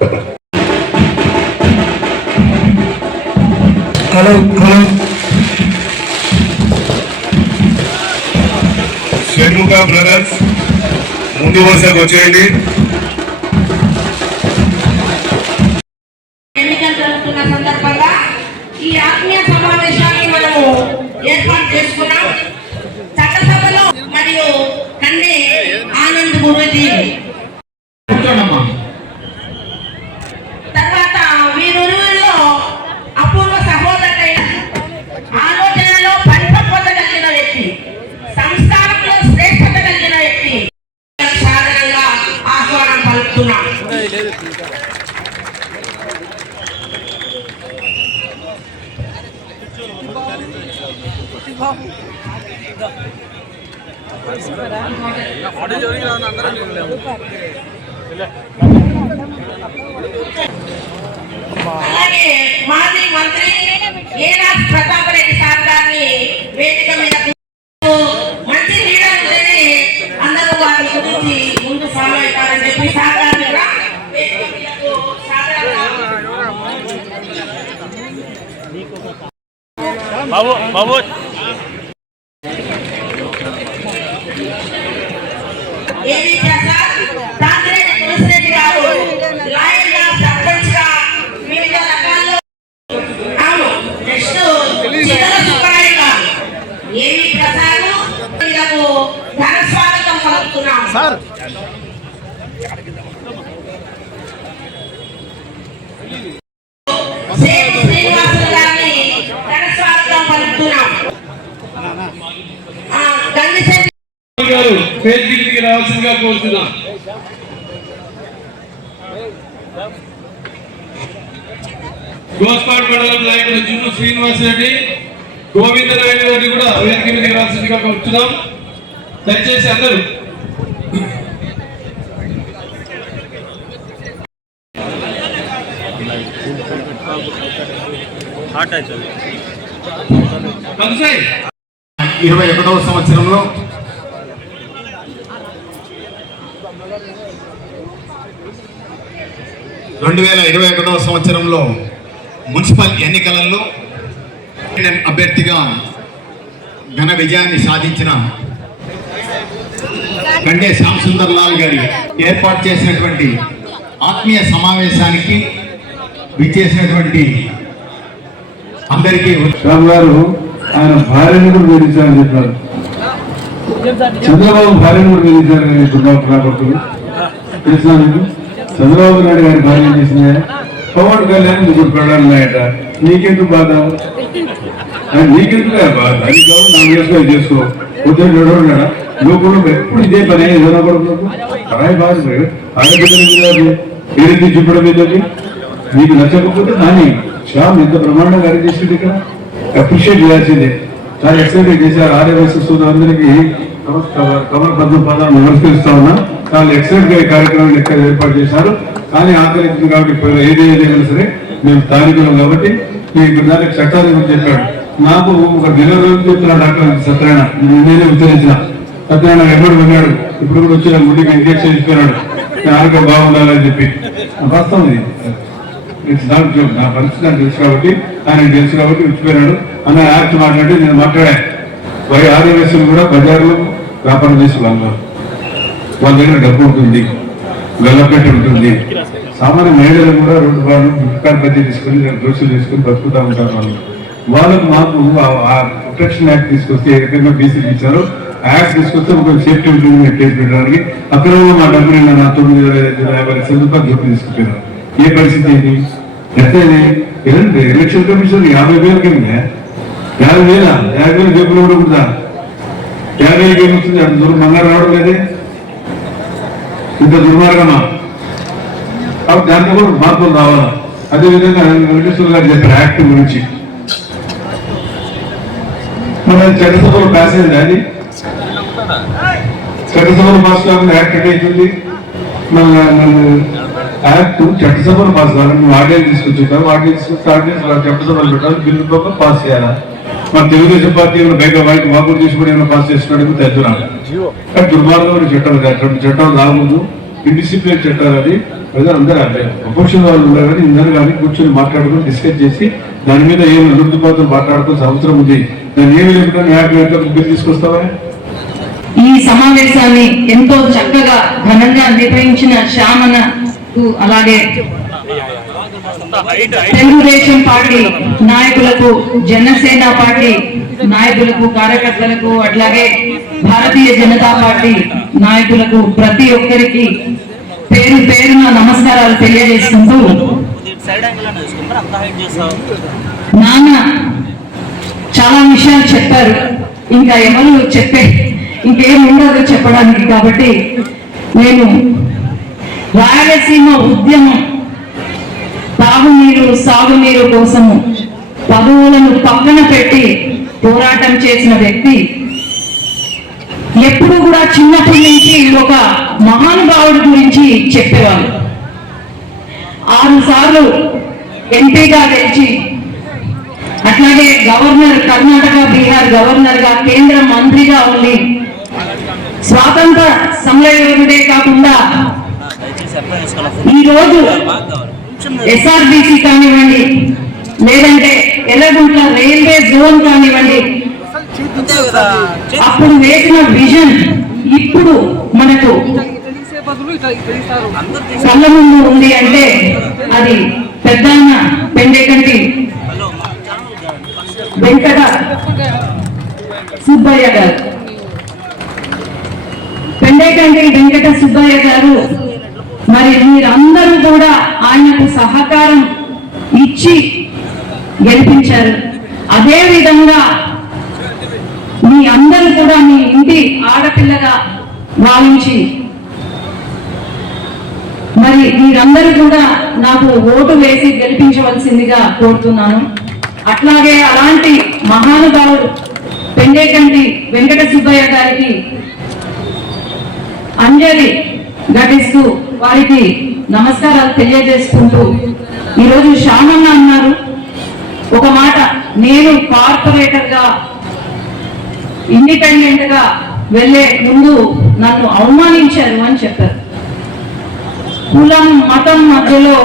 Hello Shanmukha brothers ముందు వరుసకు వచ్చేయండి. ఎన్నికలు జరుగుతున్న సందర్భంగా ఈ ఆత్మీయ సమావేశాన్ని మనము ఏర్పాటు చేసుకున్నాం. చట్టసభలో మరియు కండే ఆనంద్ గురూజీ తర్వాత వీరులో అపూర్వ సహోదరుడైన ఆలోచనలో పరిపక్వత కలిగిన వ్యక్తి, సంస్కారంలో శ్రేష్టత కలిగిన వ్యక్తి సాధారణంగా ఆహ్వానం పలుకుతున్నాం. అలాగే మాజీ మంత్రి ఏనాథ్ ప్రతాప్ రెడ్డి సార్ గారిని వేదిక మీద మంచి లీడర్ ఉంటేనే అందరూ వారి గురించి ముందు ఫాలో అవుతారని చెప్పి సార్ గారిని కూడా వేదిక మీదకు ఏది ప్రసాద్ తాంత్రేని తులసిరెడ్డి గారు లాయర్ గా, సర్పంచ్ గా వివిధ రకాల్లో నెక్స్ట్ చిత్తల సుబ్బరాయ గారు ఏవి ప్రసాద్ వీళ్ళకు ఘన స్వాగతం పలుకుతున్నాం. శ్రీనివాసులు గారిని ఘన స్వాగతం పలుకుతున్నాం. గంగిశెట్టి గారు ఫేస్బుక్కి రావాల్సిందిగా కోరుతున్నాం. గోస్పాడ్ మండలం నాయకుడు జున్ను శ్రీనివాసరెడ్డి, గోవిందరాయుడు గారిని కూడా వేదిక మీదకి రావాల్సిందిగా కోరుతున్నాం. దయచేసి అందరూ కలిసాయి. 21వ సంవత్సరంలో మున్సిపల్ ఎన్నికలలో అభ్యర్థిగా ఘన విజయాన్ని సాధించిన కండే శ్యామ్ సుందర్ లాల్ గారి ఏర్పాటు చేసినటువంటి ఆత్మీయ సమావేశానికి విచ్చేసినటువంటి అందరికీ రామ్ గారు ఆయన భార్యను కూడా వేధించారని చెప్పారు. చంద్రబాబు భార్యను కూడా వేధించారని రాబడుతుంది. తెలిసిన చంద్రబాబు నాయుడు గారి భార్య ఏం చేసిందా? పవన్ కళ్యాణ్ ముగ్గురు పెళ్ళాలన్నాయట. నీకెందుకు బాధ? నీకెందుకు బాధ? అది కాదు, నా వేసుకో చేసుకో. ఉద్యోగం చూడడా లోపల ఎప్పుడు ఇదే పని ఏదైనా పడుతున్నప్పుడు అలాగే బాధ పేరెత్తి చూపడం ఏదోకి మీకు నచ్చకపోతే కానీ శ్యామ్ ఎంత బ్రహ్మాండంగా గారి చేసింది. ఇక్కడ అప్రిషియేట్ చేయాల్సిందే. చాలా ఎక్సైటెడ్ చేశారు. ఆర్యవైశ్య అందరికీ కమల పద్మపాదాలను నమస్కరిస్తా ఉన్నా. చాలా ఎక్సలెంట్ గా ఈ కార్యక్రమాన్ని ఎక్కడ ఏర్పాటు చేశారు. కానీ ఆకలించింది కాబట్టి ఏదైనా సరే మేము స్థానికులం కాబట్టి ఇప్పుడు దానికి చట్టాన్ని గురించి చెప్పాడు. నాకు ఒక నెల రోజులు చెప్తున్నాడు డాక్టర్ సత్యనారాయణ. నేనే ఉత్తరించిన సత్యనారాయణ ఎప్పుడు విన్నాడు. ఇప్పుడు కూడా వచ్చిన గుడికి ఇంజక్షన్ ఇస్తున్నాడు ఆరోగ్యం బాగుండాలని చెప్పి. వాస్తవం నా పరిస్థితి నాకు తెలుసు కాబట్టి ఆయన తెలుసు కాబట్టి ఇచ్చిపోయినాడు. అన్న యాక్ట్ మాట్లాడి నేను మాట్లాడాను. ఆర్యవేశ్యం కూడా బజార్లో వ్యాపారం చేసి వాళ్ళ దగ్గర డబ్బు ఉంటుంది, డెవలప్మెంట్ ఉంటుంది. సామాన్య మహిళలు కూడా రోడ్డు వాళ్ళు పుస్తకాలు పద్ధతి తీసుకుని దోషులు తీసుకుని బతుకుతూ ఉంటారు. వాళ్ళకు మాకు ఆ ప్రొటెక్షన్ యాక్ట్ తీసుకొస్తే ఏ రకంగా బీసీలు ఇచ్చారో ఆ యాక్ట్ తీసుకొస్తే ఒక సేఫ్టీ ఉంటుంది కేసు పెట్టడానికి. అక్రమంగా మా డబ్బు నిన్న నా 9,50 లక్షల రూపాయలు డబ్బు తీసుకుంటున్నారు. ఏ పరిస్థితి ఏంటి? అయితే ఎలక్షన్ కమిషన్ 50,000 కింద 50,000 జబ్బులు ఉండకూడదా? 50,000 ఏమవుతుంది? అంత దూరం బంగారు రావడం లేదే. ఇంత దుర్మార్గమా? కాబట్టి దాంట్లో కూడా మార్పులు రావాలా. అదేవిధంగా వెంకటేశ్వర గారు చెప్పారు యాక్ట్ గురించి. మన చట్టసభలో పాస్ అయింది. అది చట్టసభలో పాస్ కాకుండా యాక్ట్ ఎట్ అవుతుంది. మన యాక్ట్ చట్టసభలో పాస్ కావాలి. నువ్వు ఆర్డీఐ తీసుకొచ్చుంటావు. ఆర్డీఐ తీసుకొచ్చి చట్టసభలో పెట్టాలి. బిల్లు పక్క పాస్ చేయాలా? మన తెలుగుదేశం పార్టీ బయట వాకు తీసుకుని పాస్ చేసుకునేందుకు తెద్దురా. కానీ దుర్మార్గం చట్టాలు చట్టాలు రాకూడదు. ఇండిసిప్లిన్ చట్టాలు అది ప్రజలు అందరూ అంటే అపోజిషన్ వాళ్ళు ఉన్నారు కానీ అందరూ కానీ కూర్చొని మాట్లాడుకుని డిస్కస్ చేసి దాని మీద ఏం అభివృద్ధిపాతం మాట్లాడుకోవాల్సిన అవసరం ఉంది. దాన్ని ఏమి లేకుండా న్యాయపరంగా బిల్లు తీసుకొస్తావా? ఈ సమావేశాన్ని ఎంతో చక్కగా ఘనంగా నిర్వహించిన శ్యామన్నకు అలాగే తెలుగుదేశం పార్టీ నాయకులకు, జనసేన పార్టీ నాయకులకు, కార్యకర్తలకు, అట్లాగే భారతీయ జనతా పార్టీ నాయకులకు ప్రతి ఒక్కరికి పేరు పేరున నమస్కారాలు తెలియజేసుకుంటూ, నాన్న చాలా విషయాలు చెప్పారు. ఇంకా ఎవరు ఇంకేం ఉండదు చెప్పడానికి. కాబట్టి నేను రాయలసీమ ఉద్యమం తాగునీరు సాగునీరు కోసము పదవులను పక్కన పెట్టి పోరాటం చేసిన వ్యక్తి. ఎప్పుడు కూడా చిన్నప్పటి నుంచి ఒక మహానుభావుడి గురించి చెప్పేవాళ్ళు. 6 సార్లు ఎంపీగా గెలిచి, అట్లాగే గవర్నర్, కర్ణాటక బీహార్ గవర్నర్ గా, కేంద్ర మంత్రిగా ఉండి, స్వాతంత్ర సమరయోధుడే కాకుండా ఈ రోజు SRBC కానివ్వండి, లేదంటే ఎర్రగుంట్ల రైల్వే జోన్ కానివ్వండి, అప్పుడు వేసిన విజన్ ఇప్పుడు మనకు కళ్ళ ముందు ఉంది అంటే అది పెద్దన్న పెండేకంటి వెంకట సుబ్బయ్య గారు. పెండేకంటి వెంకట సుబ్బయ్య గారు మరి మీరందరూ కూడా ఆయనకు సహకారం ఇచ్చి గెలిపించారు. అదే విధంగా మీ అందరూ కూడా మీ ఇంటి ఆడపిల్లగా భావించి మరి మీరందరూ కూడా నాకు ఓటు వేసి గెలిపించవలసిందిగా కోరుతున్నాను. అట్లాగే అలాంటి మహానుభావుడు పెండేకంటి వెంకట సుబ్బయ్య గారికి అంజలి ఘటిస్తూ వారికి నమస్కారాలు తెలియజేసుకుంటూ, ఈరోజు శ్యామన్న అన్నారు ఒక మాట, నేను కార్పొరేటర్ గా ఇండిపెండెంట్ గా వెళ్ళే ముందు నన్ను అవమానించారు అని చెప్పారు. కులం మతం మధ్యలో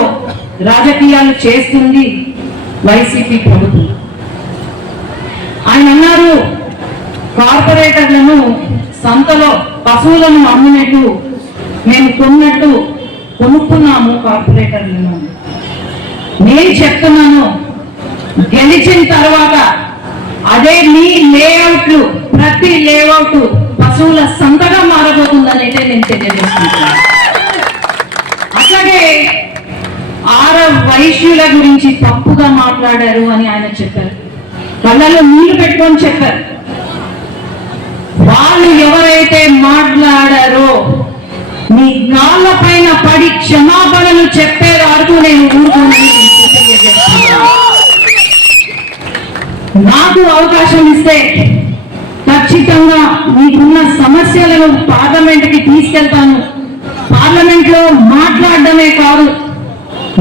రాజకీయాలు చేస్తుంది వైసీపీ ప్రభుత్వం. ఆయన అన్నారు, కార్పొరేటర్లను సంతలో పశువులను అమ్మినట్టు మేము కొనుక్కున్నాము కార్పొరేటర్లను. నేను చెప్తున్నాను, గెలిచిన తర్వాత అదే మీ లేఅవుట్లు, ప్రతి లేఅవుట్ పశువుల సంతగా మారబోతుందని అయితే నేను తెలియజేస్తున్నాను. అట్లాగే వైశ్యుల గురించి తప్పుగా మాట్లాడారు అని ఆయన చెప్పారు. కళ్ళలో నీళ్లు పెట్టుకొని చెప్పారు. వాళ్ళు ఎవరైతే మాట్లాడారో మీ కాళ్ళ పైన పడి క్షమాపణలు చెప్పే వరకు నేను ఊరుకున్నాను. నాకు అవకాశం ఇస్తే ఖచ్చితంగా మీకున్న సమస్యలను పార్లమెంట్ కి తీసుకెళ్తాను. పార్లమెంట్ లో మాట్లాడడమే కాదు,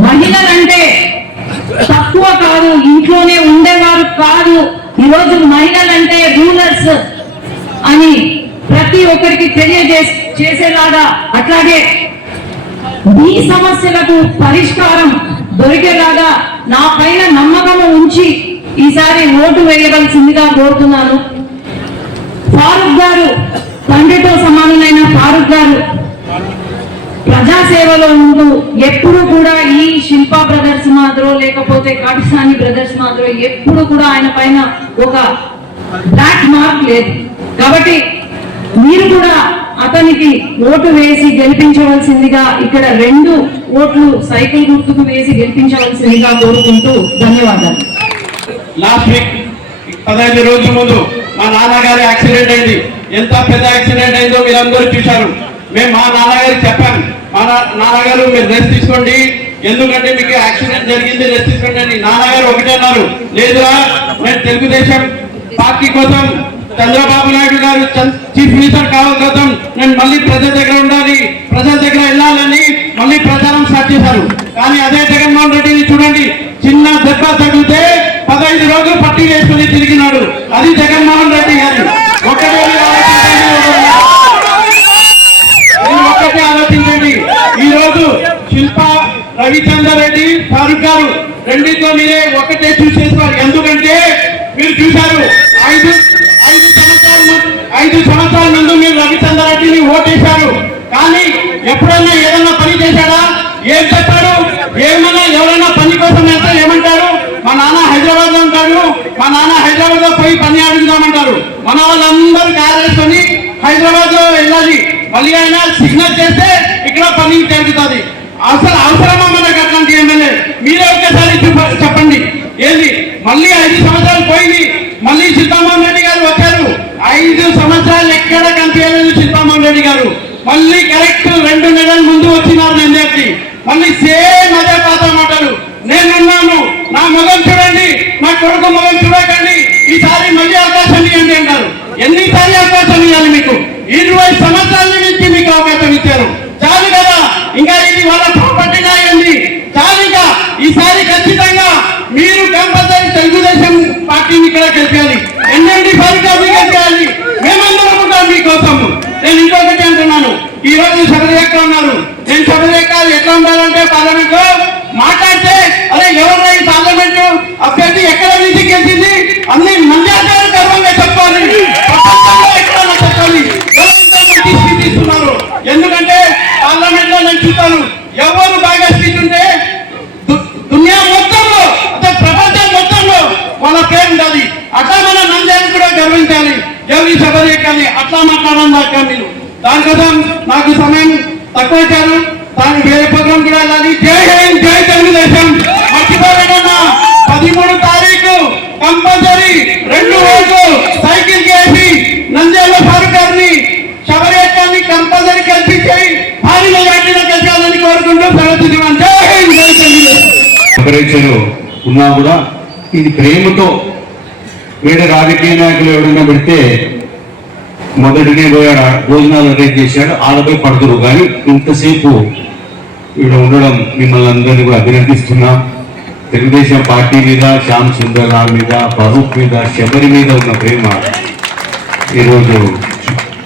మహిళలంటే తక్కువ కాదు, ఇంట్లోనే ఉండేవారు కాదు, ఈరోజు మహిళలంటే రూలర్స్ అని ప్రతి ఒక్కరికి తెలియజేసేలాగా, అట్లాగే మీ సమస్యలకు పరిష్కారం దొరికేలాగా నా పైన నమ్మకము ఉంచి ఈసారి ఓటు వేయవలసిందిగా కోరుతున్నాను. ఫారూక్ గారు, తండ్రితో సమానమైన ఫారూక్ గారు ప్రజాసేవలో ఉంటూ ఎప్పుడు కూడా ఈ శిల్పా బ్రదర్స్ మాత్రం లేకపోతే కాటిసాని బ్రదర్స్ మాత్రం ఎప్పుడు కూడా ఆయన పైన ఒక బ్లాక్ మార్క్ లేదు. కాబట్టి మీరు కూడా అతనికి ఓటు వేసి గెలిపించవలసిందిగా, ఇక్కడ 2 ఓట్లు సైకిల్ గుర్తుకు వేసి గెలిపించవలసిందిగా కోరుకుంటూ ధన్యవాదాలు. లాస్ట్ వీక్ 15 రోజుల ముందు మా నాన్నగారి యాక్సిడెంట్ అయింది. ఎంత పెద్ద యాక్సిడెంట్ అయిందో మీరందరూ చూశారు. మేము మా నాన్నగారికి చెప్పాను, మా నాన్నగారు మీరు రెస్ట్ తీసుకోండి, ఎందుకంటే మీకు యాక్సిడెంట్ జరిగింది, రెస్ట్ తీసుకోండి అని. నాన్నగారు ఒకటే అన్నారు, లేదురా నేను తెలుగుదేశం పార్టీ కోసం, చంద్రబాబు నాయుడు గారు చీఫ్ మినిస్టర్ కావాలి కోసం నేను మళ్ళీ ప్రజల దగ్గర ఉండాలి, ప్రజల దగ్గర వెళ్ళాలని మళ్ళీ ప్రచారం స్టార్ట్ చేశారు. కానీ అదే జగన్మోహన్ రెడ్డిని చూడండి, చిన్న దెబ్బ తగిలితే 15 రోజులు పట్టి వేసుకుని తిరిగినాడు. అది జగన్మోహన్ రెడ్డి గారు. ఒక్కటే ఆలోచించండి. శిల్ప రవిచందర్ రెడ్డి ఫారూక్ గారు రెండింటిలో మీరే ఒకటే చూసేసారు. ఎందుకంటే మీరు చూశారు 5 సంవత్సరాల ముందు మీరు రవిచందర్ రెడ్డిని ఓటేశారు. కానీ ఎప్పుడైనా ఏదైనా పని చేశాడా? ఏం చెప్పాడు? ఏమన్నా ఎవరైనా పని కోసం వెళ్తే ఏమంటారు? మా నాన్న హైదరాబాద్ లో ఉంటాడు, మా నాన్న హైదరాబాద్ లో పోయి పని అడుగుదామంటారు. మన వాళ్ళందరూ కారు వేసుకొని హైదరాబాద్ లో వెళ్ళాలి, మళ్ళీ ఆయన సిగ్నల్ చేస్తే ఇక్కడ పని జరుగుతుంది. అసలు అవసరమా మనకు అట్లాంటి ఎమ్మెల్యే? మీరే ఒక్కసారి చెప్పండి. ఏంది మళ్ళీ 5 సంవత్సరాలు పోయింది, మళ్ళీ సీతామోహన్ రెడ్డి గారు వచ్చారు. 5 సంవత్సరాలు ఎక్కడ కనిపించలేదు సీతామోహన్ రెడ్డి గారు. మళ్ళీ కరెక్ట్ 2 నెలల ముందు వచ్చినారు నంద్యాలకి. మళ్ళీ సేమ్ అదే పాత మాటలు. నేనున్నాను, నా మొగం చూడండి, నా కొడుకు మొగం చూడకండి, ఈసారి మళ్ళీ అవకాశం ఇవ్వండి అంటారు. ఎన్నిసార్లు అవకాశం ఇవ్వాలి మీకు? 20 సంవత్సరాల నుంచి మీకు అవకాశం ఇచ్చారు. చాలు కదా, ఇంకా ఇది వాళ్ళ ప్రాపర్టీగా అయింది. చాలు, ఇంకా ఈసారి ఖచ్చితంగా మీరు కంపల్సరీ తెలుగుదేశం పార్టీని ఇక్కడ గెలిపాలి. ఎన్ఎండి ఫలితాన్ని గెలిపాలి. మేమందరం ఉంటాం మీకోసం. నేను ఇంకొకటి అంటున్నాను, ఈ రోజు శబరిరేఖ ఉన్నారు. నేను శబరిరేఖ ఎట్లా ఉండాలంటే పార్లమెంట్ లో మాట్లాడితే అరే ఎవరైనా ఈ పార్లమెంట్ అభ్యర్థి ఎక్కడ నుంచి గెలిచింది అన్ని మండ్యాచారు గర్వంగా చెప్పాలి, ప్రపంచంలో ఎక్కడైనా చెప్పాలి. ఎవరైతే మంచి స్పీచ్ ఇస్తున్నారు, ఎందుకంటే పార్లమెంట్ లో నేను చూస్తాను ఎవరు బాగా స్పీచ్ ఉంటే దునియా మొత్తంలో అంటే ప్రపంచం మొత్తంలో వాళ్ళ పేరు ఉండాలి. అట్లా మన నంద్యాలను కూడా గర్వించాలి. ఎవరి శబరిరేఖని అట్లా మాట్లాడడం దాకా మీరు దానికోసం నాకు సమయం తక్కువ ఇచ్చారు. దాని వేరే ప్రోగ్రాం కూడా వెళ్ళాలి. జై హింద్, జై తెలుగుదేశం. మర్చిపోలేదన్నా 13 తారీఖు కంపల్సరీ 2 రోజులు సైకిల్ చేసి నంద్యాల ఫారూక్ గారిని శబరిరేఖని కంపల్సరీ కల్పించి భారీ మెజార్టీలో గెలిచాలని కోరుకుంటూ సెలవుతున్నాను. జై హింద్, జై తెలుగుదేశం. పరీక్షలు ఉన్నా కూడా ఇది ప్రేమతో వేరే రాజకీయ నాయకులు ఎవరైనా పెడితే మొదటినే పోయాడు, భోజనాలు అరేంజ్ చేశాడు, ఆడపై పడుతురు. కానీ ఇంతసేపు ఇక్కడ ఉండడం మిమ్మల్ని అందరినీ కూడా అభినందిస్తున్నాం. తెలుగుదేశం పార్టీ మీద, శ్యామ్ సుందర్ రావు మీద, ఫరూక్ మీద, శబరి మీద ఉన్న ప్రేమ ఈరోజు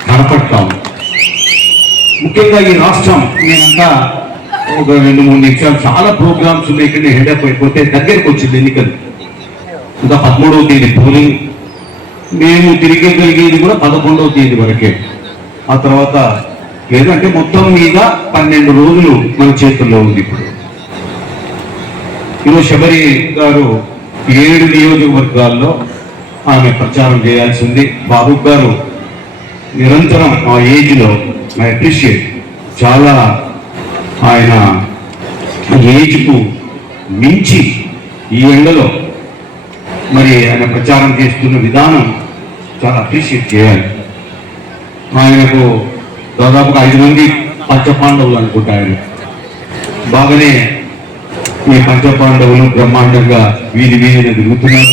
కనపడతాం. ముఖ్యంగా ఈ రాష్ట్రం నేనంతా ఒక 2-3 నిమిషాలు చాలా ప్రోగ్రామ్స్ ఉన్నాయి. ఇక్కడ హెడప్ అయిపోతే దగ్గరికి వచ్చింది ఎన్నికలు. ఇంకా 13వ తేదీ పోలింగ్. మేము తిరిగేది కూడా 11వ తేదీ వరకే. ఆ తర్వాత లేదంటే మొత్తం మీద 12 రోజులు మన చేతుల్లో ఉంది. ఇప్పుడు ఈరోజు శబరి గారు 7 నియోజకవర్గాల్లో ఆమె ప్రచారం చేయాల్సి ఉంది. బాబు గారు నిరంతరం ఆ ఏజ్లో ఐ అప్రిషియేట్, చాలా ఆయన ఏజ్కు మించి ఈ ఎండలో మరి ఆయన ప్రచారం చేస్తున్న విధానం చాలా అప్రిషియేట్ చేయాలి. ఆయనకు దాదాపుగా 5 మంది పంచపాండవులు అనుకుంటా. ఆయన బాగానే ఈ పంచపాండవులు బ్రహ్మాండంగా వీధిన తిరుగుతున్నారు.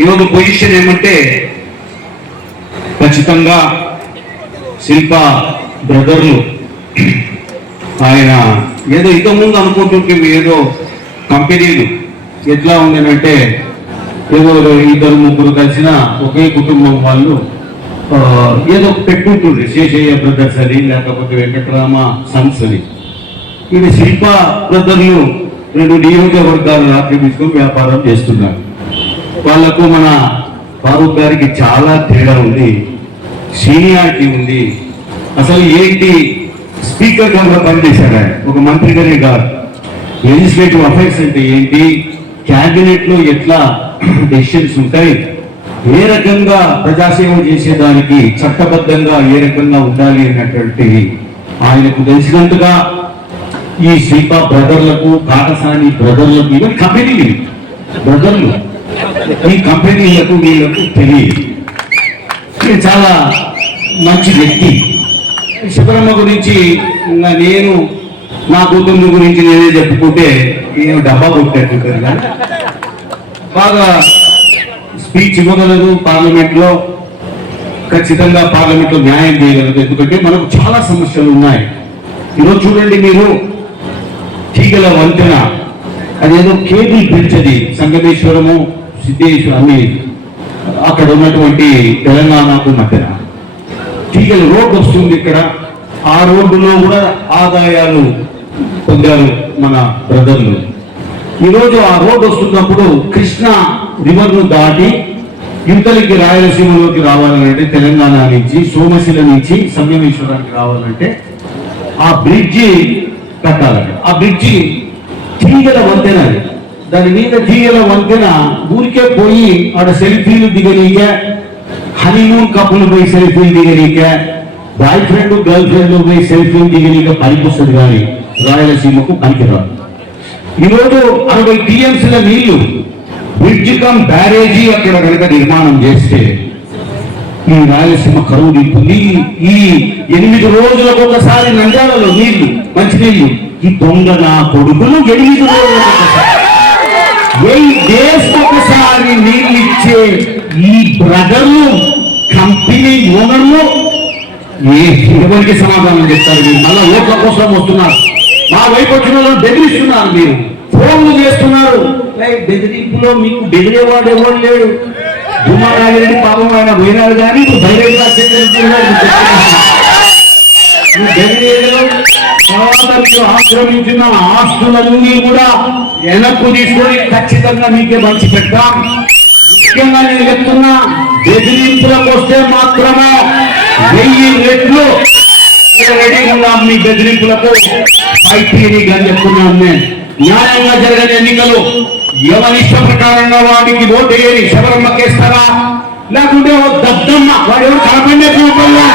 ఈరోజు పొజిషన్ ఏమంటే ఖచ్చితంగా శిల్ప బ్రదర్లు ఆయన ఏదో ఇంతకుముందు అనుకుంటుంటే ఏదో కంపెనీలు ఎట్లా ఉందనంటే ఏదో 2-3 కలిసిన ఒకే కుటుంబం వాళ్ళు ఏదో పెట్టుకుంటుండ్రు, శేషయ్య బ్రదర్స్ అని, లేకపోతే వెంకటరామ సన్స్ అని. ఇది శిల్ప బ్రదర్లు 2 నియోజకవర్గాలు ఆక్రమించుకొని వ్యాపారం చేస్తున్నారు. వాళ్లకు మన ఫారూక్ గారికి చాలా తేడా ఉంది, సీనియారిటీ ఉంది. అసలు ఏంటి స్పీకర్ గా కూడా పనిచేశాడు ఆయన, ఒక మంత్రిగానే కాదు. లెజిస్లేటివ్ అఫైర్స్ అంటే ఏంటి, క్యాబినెట్ లో ఎట్లా డెసిషన్స్ ఉంటాయి, ఏ రకంగా ప్రజాసేవ చేసేదానికి చట్టబద్ధంగా ఏ రకంగా ఉండాలి అన్నటువంటి ఆయనకు తెలిసినంతగా ఈ శిల్ప బ్రదర్లకు, కాటసాని బ్రదర్లకు, ఇవన్నీ కంపెనీలు బ్రదర్లు, ఈ కంపెనీలకు వీళ్ళకు తెలియదు. చాలా మంచి వ్యక్తి. శబరమ్మ గురించి నేను నా కుటుంబం గురించి నేనే చెప్పుకుంటే నేను డబ్బా కొట్టేట్టుతారు. కానీ బాగా స్పీచ్ ఇవ్వగలదు, పార్లమెంట్ లో ఖచ్చితంగా పార్లమెంట్ లో న్యాయం చేయగలదు. ఎందుకంటే మనకు చాలా సమస్యలు ఉన్నాయి. ఈరోజు చూడండి మీరు, తీగల వంతెన అదేదో కేబుల్ బ్రిడ్జ్, అది సంగమేశ్వరము సిద్ధేశ్వరం అన్ని అక్కడ ఉన్నటువంటి తెలంగాణకు మధ్యన తీగల రోడ్డు వస్తుంది ఇక్కడ. ఆ రోడ్డులో కూడా ఆదాయాలు పొందారు మన బ్రదర్లు. ఈరోజు ఆ రోడ్ వస్తున్నప్పుడు కృష్ణ రివర్ను దాటి యువతలకి రాయలసీమలోకి రావాలంటే తెలంగాణ నుంచి సోమశిల నుంచి సంగమేశ్వరానికి రావాలంటే ఆ బ్రిడ్జి కట్టాలంట. ఆ బ్రిడ్జి తీగల వంతెన, దాని మీద తీగల వంతెన ఊరికే పోయి ఆడ సెల్ఫీలు దిగనీక, హనీమూన్ కప్పులు పోయి సెల్ఫీలు దిగనీక, బాయ్ ఫ్రెండ్ గర్ల్ ఫ్రెండ్ పోయి సెల్ఫీలు దిగనీక పనికొస్తుంది కానీ రాయలసీమకు పనికిరాదు. ఈరోజు 60 టీఎంసీల నీళ్లు బ్రిడ్జ్ కమ్ బ్యారేజీ అక్కడ కనుక నిర్మాణం చేస్తే ఈ రాయలసీమ కరువు నింపుంది. ఈ 8 రోజులకు ఒకసారి నంద్యాలలో నీళ్లు, మంచినీళ్లు, ఈ దొంగ నా కొడుకులు 8 రోజులకు ఒకసారి, 8 డేస్ ఒకసారి నీళ్ళు ఇచ్చే ఈ బ్రదర్లు కంపెనీ ఓనర్లు ఎవరికి సమాధానం చెప్తారు? మీరు మళ్ళా ఓట్ల కోసం వస్తున్నారు, మా వైపు వచ్చిన వాళ్ళని బెదిరిస్తున్నారు, మీరు ఫోన్లు చేస్తున్నారు. బెదిరింపులో మీకు బెదిరేవాడు ఎవరు లేడు. దుమ్మారెడ్డి పాపం ఆయన పోయినాడు కానీ నువ్వు ధైర్యంగా తర్వాత మీరు ఆక్రమించిన ఆస్తులన్నీ కూడా వెనక్కు తీసుకొని ఖచ్చితంగా మీకే మంచి పెట్టాం. ముఖ్యంగా నేను చెప్తున్నా, బెదిరింపులకు వస్తే మాత్రమే 1000 రెట్లు రెడీగా ఉన్నాం మీ బెదిరింపులకు ఫైట్ అని చెప్తున్నాను. నేను న్యాయంగా జరగని ఎన్నికలు ఎవరి ఇష్ట ప్రకారంగా వాడికి ఓటు వేయని శబరమ్మకేస్తారా, లేకుంటే ఓ దద్దమ్మ వాడు ఎవరు కనపడే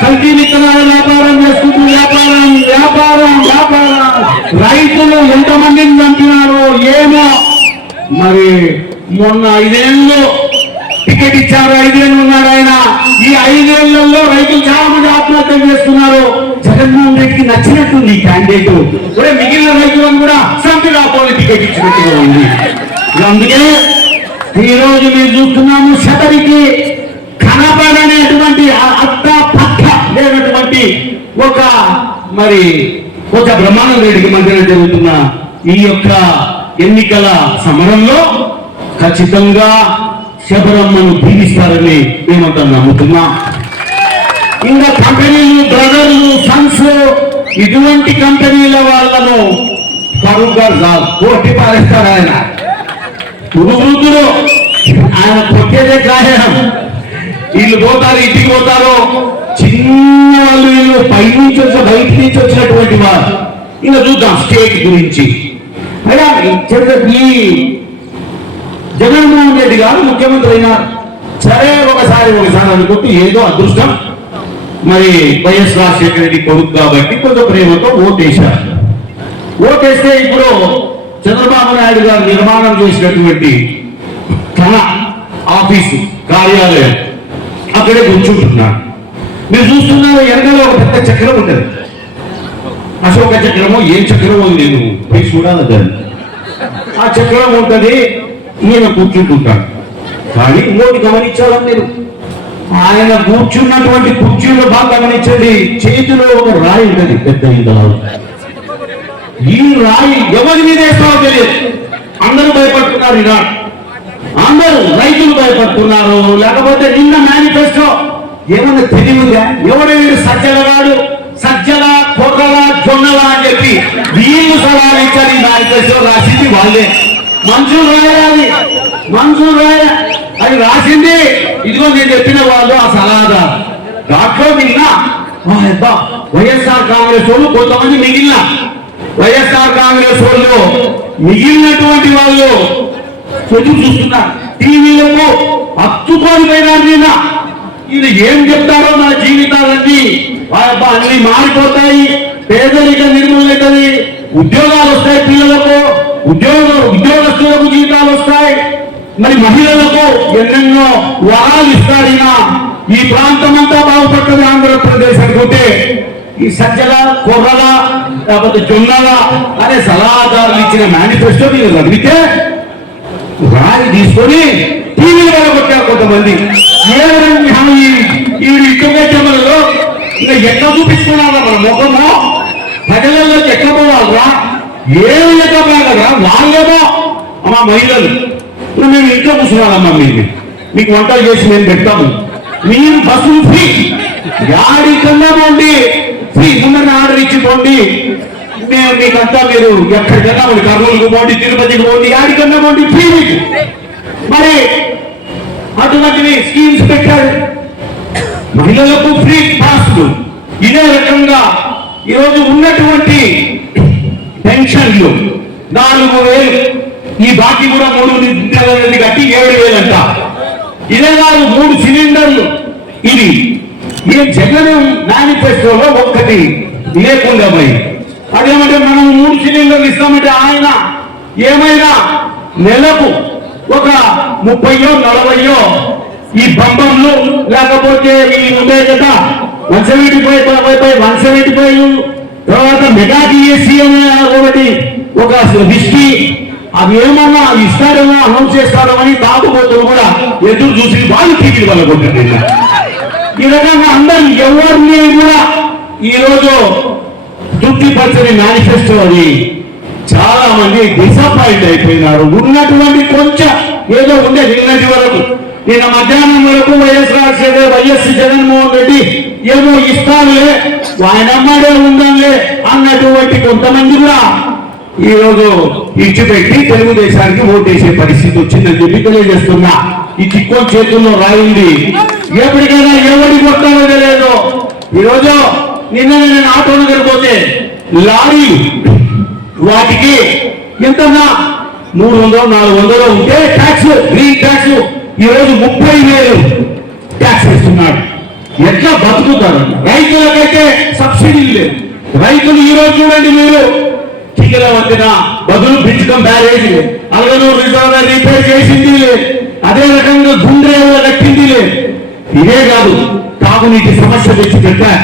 కల్తీ విత్తనాల వ్యాపారం చేసుకుంటూ వ్యాపారం రైతులు ఎంతమందిని చంపినారో ఏమో. మరి మొన్న 5 ఏళ్ళు టికెట్ ఇచ్చారు, 5 ఏళ్ళు ఉన్నాడు ఆయన. ఈ 5 ఏళ్లలో రైతులు చాలా మంది ఆత్మహత్యలు చేస్తున్నారు. జగన్మోహన్ రెడ్డికి నచ్చినట్టుంది ఈ క్యాండిడేట్, మిగిలిన రైతులను కూడా చంపి రాపోని టికెట్ ఇచ్చినట్టుగా ఉంది. అందుకే ఈ రోజు మీరు చూస్తున్నాము, శతరికి కనపడనేటువంటి అత్త పక్క లేనటువంటి ఒక బ్రహ్మానంద రెడ్డికి మధ్యన జరుగుతున్న ఈ యొక్క ఎన్నికల సమరంలో ఖచ్చితంగా శబరమ్మను దీవిస్తారని మేమంతా నమ్ముతున్నాం. ఇంకా కంపెనీలు, బ్రదర్లు, సన్స్ ఇటువంటి కంపెనీల వాళ్ళను కరువుగా కొట్టి పారేస్తారు. ఆయన పురుగుతులు, ఆయన కొట్టేదే కారణం. వీళ్ళు పోతారు, ఇంటికి పోతారు, చిన్న వాళ్ళు వీళ్ళు బయట నుంచి వచ్చినటువంటి వారు. ఇంకా చూద్దాం స్టేట్ గురించి. అయ్యా ఈ జగన్మోహన్ రెడ్డి గారు ముఖ్యమంత్రి అయినారు, సరే ఒకసారి అనుకుంటూ ఏదో అదృష్టం మరి వైఎస్ రాజశేఖర రెడ్డి కొడుకు కాబట్టి కొంత ప్రేమతో ఓటేశారు. ఓటేస్తే ఇప్పుడు చంద్రబాబు నాయుడు గారు నిర్మాణం చేసినటువంటి తన ఆఫీసు కార్యాలయం అక్కడే కూర్చుంటున్నాడు. మీరు చూస్తున్నారు, వెనకాల ఒక పెద్ద చక్రం ఉంటుంది, అశోక చక్రమో ఏ చక్రమో నేను పోయి చూడాలి దాన్ని. ఆ చక్రం ఉంటుంది, ఈయన కూర్చుంటుంటాడు. కానీ ఇంకోటి గమనించాలని మీరు, ఆయన కూర్చున్నటువంటి కుర్చీలో బాగా గమనించండి, చేతిలో ఒక రాయి ఉంటుంది పెద్ద. ఈ రాయి ఎవరి మీద వేస్తారో తెలియదు. అందరూ భయపడుతున్నారు, ఇలా అందరూ రైతులు భయపడుతున్నారు. లేకపోతే నిన్న మేనిఫెస్టో ఏమన్నా తెలియదుగా, ఎవడెవరు సజ్జల కొర్రల జొన్నల అని చెప్పి వీళ్ళు సలహాలు ఇచ్చారు. ఈ మేనిఫెస్టో రాసింది వాళ్ళే. మనుషులు రాయాలి అది రాసింది ఇదిగో నేను చెప్పిన వాళ్ళు ఆ సలహాదారు. దాంట్లో నిన్న వైఎస్ఆర్ కాంగ్రెస్ వాళ్ళు కొంతమంది మిగిలిన వైఎస్ఆర్ కాంగ్రెస్ వాళ్ళు మిగిలినటువంటి వాళ్ళు ఎదురు చూస్తున్నారు. టీవీలకు హత్తుకొని పోయినారు. నిన్న ఇది ఏం చెప్తారో మన జీవితాలన్నీ అన్ని మారిపోతాయి, పేదరికం నిర్మూలవుతుంది, ఉద్యోగాలు వస్తాయి, పిల్లలకు ఉద్యోగస్తులకు జీతాలు వస్తాయి, మరి మహిళలకు ఎన్నెన్నో వరాలు ఇస్తాడు. ఈ ప్రాంతం అంతా బాగుపడుతుంది ఆంధ్రప్రదేశ్ అనుకుంటే ఈ సజ్జల కొర్రల లేకపోతే జొన్నల అనే సలహాదారులు ఇచ్చిన మేనిఫెస్టో మీరు చదివితే రాయి తీసుకొని టీవీలు వెళ్ళగొట్టారు కొంతమంది. ఈ ఇటుకలో ఇంకా ఎట్లా చూపించుకున్నారా మన ముఖము, ప్రజలలోకి ఎట్లా పోవాలరా, ఏమి ఎక్కగలరా వాళ్ళేమో మా మహిళలు మేము ఇంట్లో కూర్చున్నామమ్మా, మీకు వంటలు చేసి మేము పెడతాము, మీరు బస్సులు ఫ్రీ, యాడి కన్నా పోండి ఫ్రీ, ముందర ఆర్డర్ ఇచ్చిపోండి మేము మీకంతా మీరు ఎక్కడికన్నా మరి కర్నూలుకు పోండి, తిరుపతికి పోండి, ఆడికన్నా పోండి, ఫ్రీ మీకు. మరి అటువంటివి స్కీమ్స్ పెట్టాడు, మహిళలకు ఫ్రీ పాస్లు. ఇదే రకంగా ఈరోజు ఉన్నటువంటి పెన్షన్లు 4,000, ఈ బాకీ కూడా 3 నెలలది కట్టి 7,000 అంట. ఇదే కాదు 3 సిలిండర్లు. ఇది ఈ జగన్ మేనిఫెస్టోలో ఒక్కటి లేకుండా పోయి అదేమంటే మనం 3 సిలిండర్లు ఇస్తామంటే ఆయన ఏమైనా నెలకు ఒక 30-40 ఈ బంబంలు లేకపోతే ఈ ఉండే కదా 175 తర్వాత మెగా డిఎస్సీ అనే ఒకటి ఒక హిస్టరీ అవి ఏమన్నా ఇస్తారేమో అనౌన్స్ చేస్తారో అని తాగుబోతులు కూడా ఎదురు చూసి వాళ్ళు టీవీలు వల్ల కొట్టారు. ఈ రకంగా అందరూ ఎవరిని కూడా ఈరోజు తృప్తిపరచని మేనిఫెస్టో అని చాలా మంది డిసప్పాయింట్ అయిపోయినారు. ఉన్నటువంటి కొంచెం ఏదో ఉండే నిన్నటి వరకు, నిన్న మధ్యాహ్నం వరకు వైఎస్ జగన్మోహన్ రెడ్డి ఏమో ఇస్తానులే ఆయన అమ్మాడే ఉందంలే అన్నటువంటి కొంతమంది కూడా ఈ రోజు ఇచ్చిపెట్టి తెలుగుదేశానికి ఓటేసే పరిస్థితి వచ్చిందని చెప్పి తెలియజేస్తున్నా. ఈ చిక్కోని చేతుల్లో రాయింది, ఎప్పటికైనా ఎవరి కొట్టాలో తెలియదు. ఈరోజు నిన్న నేను ఆటో దగ్గర పోతే లారీ వాటికి ఎంతన్నా 300-400 ఉంటే ట్యాక్స్, గ్రీన్ ట్యాక్స్ ఈరోజు 30,000 ట్యాక్స్ వేస్తున్నాడు. ఎట్లా బతుకుతారు? రైతులకైతే సబ్సిడీ లేదు. రైతులు ఈరోజు చూడండి, మీరు టీకల వంతెన బదులు బిడ్జకం బ్యారేజ్ అలగనూరు రిజర్వర్ రిపేర్ చేసింది లేదు. అదే రకంగా గుండ్రేవుల కట్టింది లేదు. ఇదే కాదు, తాగునీటి సమస్య తెచ్చి పెట్టారు.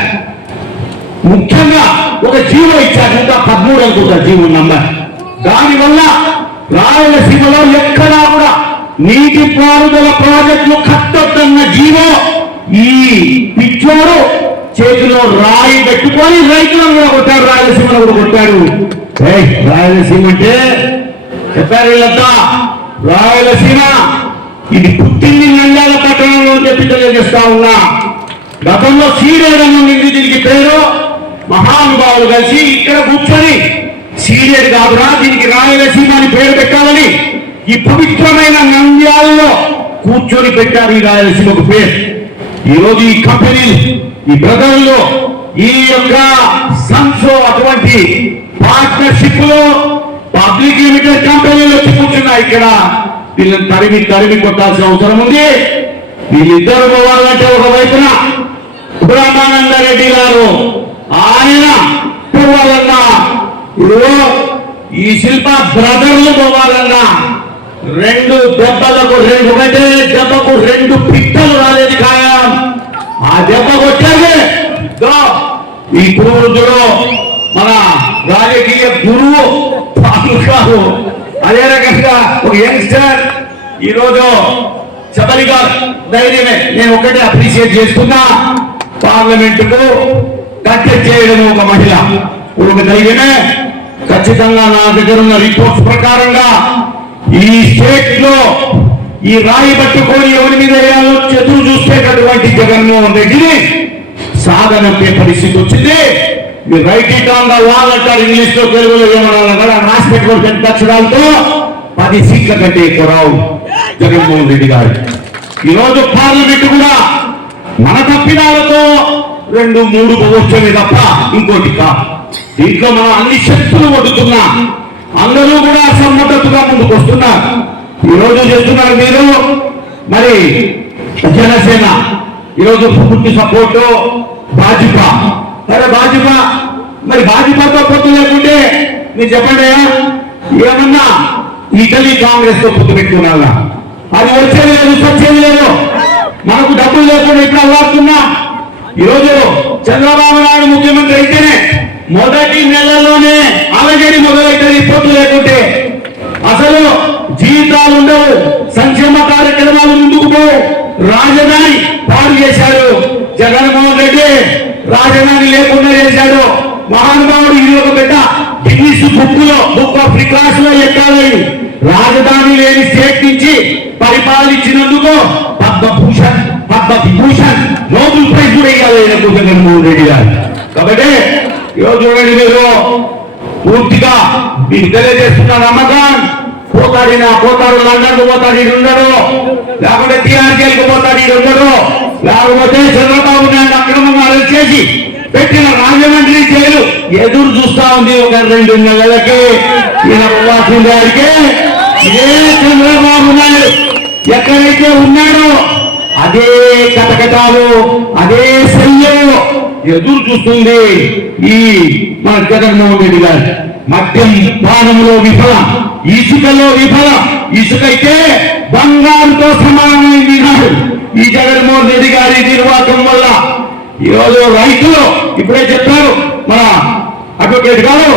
ముఖ్యంగా ఒక జీవో ఇచ్చారు, ఇంకా 13 అనుకుంటా జీవో నంబర్. దానివల్ల రాయలసీమలో ఎక్కడా కూడా నీటి పారుదల ప్రాజెక్టులు కట్టొద్దన్న జీవో ఈ పిచ్చోడు చేతిలో రాయి పెట్టుకొని రైతులను కూడా కొట్టాడు, రాయలసీమలో కూడా కొట్టాడు. రాయలసీమ అంటే చెప్పారు వీళ్ళంతా, రాయలసీమ ఇది పుట్టింది నంద్యాల పట్టణంలో చెప్పి తెలియజేస్తా ఉన్నా. గతంలో సీడేడని ఉంది దీనికి పేరు. మహానుభావులు కలిసి ఇక్కడ కూర్చొని సీడేడు కాదురా దీనికి రాయలసీమ అని పేరు పెట్టాలని ఈ పవిత్రమైన నంద్యాలలో కూర్చొని పెట్టారు ఈ రాయలసీమకు పేరు. ఈరోజు ఈ కంపెనీలు, ఈ బ్రదర్లో, ఈ యొక్క సన్స్ అటువంటి పార్ట్నర్షిప్ లో పబ్లిక్ లిమిటెడ్ కంపెనీలు వచ్చి కూర్చున్నాయి. ఇక్కడ వీళ్ళని తరిమి కొట్టాల్సిన అవసరం ఉంది. వీళ్ళిద్దరు పోవాలంటే ఒకవైపున బ్రహ్మానందరెడ్డి గారు ఆయన పోవాలన్నా, ఈ శిల్ప బ్రదర్లు పోవాలన్నా 2 దెబ్బలకు ఒకటే దెబ్బకు 2 పిట్టలు రాలేదు ఖాయం. ఆ దెబ్బ కొట్టారు ఈ గురువులో మన రాజకీయ గురువు పాలు. అదే రకంగా ఒక యంగ్స్టర్ ఈరోజు చబలిగా ధైర్యమే. నేను ఒకటే అప్రిషియేట్ చేస్తున్నా, పార్లమెంట్ కు కట్టెట్ చేయడం ఒక మహిళ ఒక ధైర్యమే. ఖచ్చితంగా నా దగ్గర ఉన్న రిపోర్ట్స్ ప్రకారంగా ఈ స్టేట్ లో ఈ రాయి పట్టుకొని ఎవరి మీద వేయాలో ఎదురు చూసేటటువంటి జగన్మోహన్ రెడ్డిని సాగనంపే పరిస్థితి వచ్చింది. మీరు right it on the wall అంటారు ఇంగ్లీష్ లో, తెలుగులో ఏమన్నా రాసి పెట్టుకోండి 10 అక్షరాలతో. 10 సీట్ల కంటే ఎక్కువ రావు జగన్మోహన్ రెడ్డి గారు. ఈరోజు పార్లమెంట్ కూడా మన తప్పిదాలతో 2-3 వచ్చేవి తప్ప ఇంకోటి కాదు. దీంట్లో మనం అన్ని శక్తులు కొడుతున్నా, అందరూ కూడా అసమ్మతగా ముందుకు వస్తున్నారు. ఈరోజు చేస్తున్నారు మీరు. మరి జనసేన ఈరోజు పూర్తి సపోర్టు భాజపా. సరే భాజపా, మరి భాజపాతో పొత్తు లేకుంటే మీరు చెప్పండి, ఏమన్నా ఇటలీ కాంగ్రెస్ తో పొత్తు పెట్టుకున్నా అది వచ్చేది లేదు, వచ్చేది లేదు. మనకు డబ్బులు లేకుండా ఇప్పుడు అల్లాడుతున్నా. ఈరోజు చంద్రబాబు నాయుడు ముఖ్యమంత్రి అయితేనే మొదటి నెలలోనే అలజడి మొదలైతుంది. పొత్తు లేకుంటే అసలు జీతాలు ఉండవు, సంక్షేమ కార్యక్రమాలు ముందుకు పోవు. రాజధాని పాడు చేశాడు జగన్మోహన్ రెడ్డి, రాజధాని లేకుండా చేశాడు. మహానుభావుడు ఇది ఒక పెద్ద గిన్నిస్ బుక్ ఆఫ్ రికార్డ్స్ లో ఎక్కాలి. రాజధాని లేని స్టేట్ నుంచి పరిపాలించినందుకు పద్మవిభూషణ్ నోబెల్ ప్రైజ్ కూడా ఇవ్వాలి జగన్మోహన్ రెడ్డి గారు. కాబట్టి ఈరోజు చూడండి, మీరు పూర్తిగా మీకు తెలియజేస్తున్న నమ్మకం. పోతాడు లండన్కు పోతాడు, ఈడు ఉండడు. లేకుంటే టీఆర్ జైలుకు పోతాడు, ఈడు ఉండడు. లేకపోతే చంద్రబాబు నాయుడు అక్రమంగా అరెస్ట్ చేసి పెట్టిన రాజమండ్రి జైలు ఎదురు చూస్తా ఉంది. ఒక 2 నెలలకి ఈయన పోవాల్సిన గారికి ఇదే చంద్రబాబు నాయుడు ఎక్కడైతే ఉన్నాడో అదే కటకటాలు, అదే శల్యం ఎదురు చూస్తుంది ఈ మన జగన్మోహన్ రెడ్డి గారు. మద్యం పానంలో విఫలం, ఇసుకలో విఫలం. ఇసుక అయితే బంగారుతో సమానమైంది నాడు ఈ జగన్మోహన్ రెడ్డి గారి నిర్వాహకం వల్ల. ఈరోజు రైతులు ఇప్పుడే చెప్పారు మన అడ్వకేట్ గారు,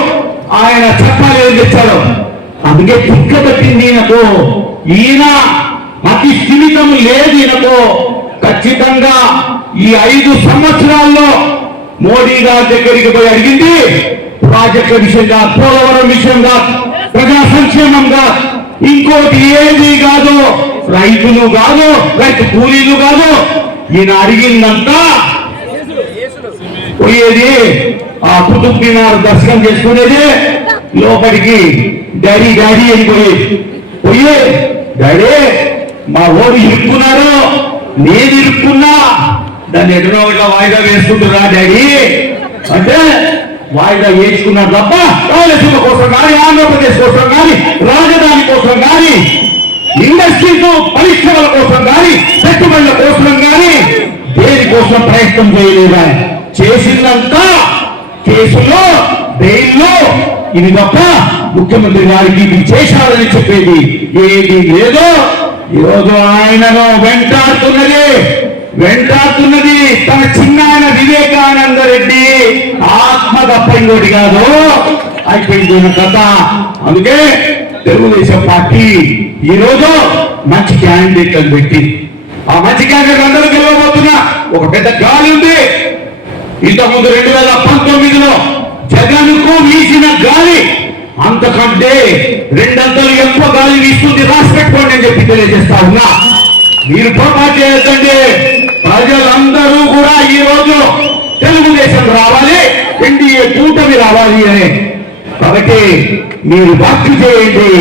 ఆయన చెప్పాలి ఏం తెచ్చారు. అందుకే తిక్క పెట్టింది ఈయనకు. ఈయన అతి స్థిమితం లేదు ఈయనకు. ఖచ్చితంగా ఈ 5 సంవత్సరాల్లో మోడీ గారి దగ్గరికి పోయి అడిగింది ప్రాజెక్టుల విషయంగా, పోలవరం విషయంగా, ప్రజా సంక్షేమంగా, ఇంకోటి ఏది కాదు, రైతులు కాదు, రైతు కూలీలు కాదు. ఈయన అడిగిందంతా పోయేది ఆ కుతుబ్ మినార్ దర్శనం చేసుకునేది, లోపలికి డాడీ డాడీ అని పోయే డాడీ మా ఓడి ఇరుక్కున్నారు, నేను ఇరుక్కున్నా, దాన్ని ఎన్నో వాయిదా వేసుకుంటున్నా డాడీ అంటే వాయిదా వేసుకున్నారు తప్ప రాయలసీమ కోసం కానీ, ఆంధ్రప్రదేశ్ కోసం కానీ, రాజధాని కోసం కానీ, ఇండస్ట్రీస్ పరిశ్రమల కోసం కానీ, పెట్టుబడుల కోసం కానీ దేనికోసం ప్రయత్నం చేయలేదా. చేసిందంతా కేసుల్లో, బెయిల్లో, ఇది తప్ప ముఖ్యమంత్రి గారికి ఇది చేశారని చెప్పేది ఏది లేదో. ఈరోజు ఆయనను వెంటాడుతున్నది తన చిన్నాయన వివేకానంద రెడ్డి ఆత్మ తప్ప ఇంకోటి కాదు. అయిపోయింది కథ. అందుకే తెలుగుదేశం పార్టీ ఈరోజు మంచి క్యాండిడేట్లను పెట్టి ఆ మంచి క్యాండిడేట్ అందరూ గెలవబోతున్నా ఒక పెద్ద గాలి ఉంది. ఇంతకుముందు 2019లో జగన్కు వీసిన గాలి అంతకంటే 2 అంతలు ఎక్కువ గాలి వీస్తుంది. రాసి పెట్టుకోండి అని చెప్పి తెలియజేస్తా ఉన్నా. మీరు పొరపాటు చేయొద్దండి. ప్రజలందరూ కూడా ఈ రోజు తెలుగుదేశం రావాలి, ఎన్డీఏ కూటమి రావాలి అని. కాబట్టి మీరు భక్తి చేయండి.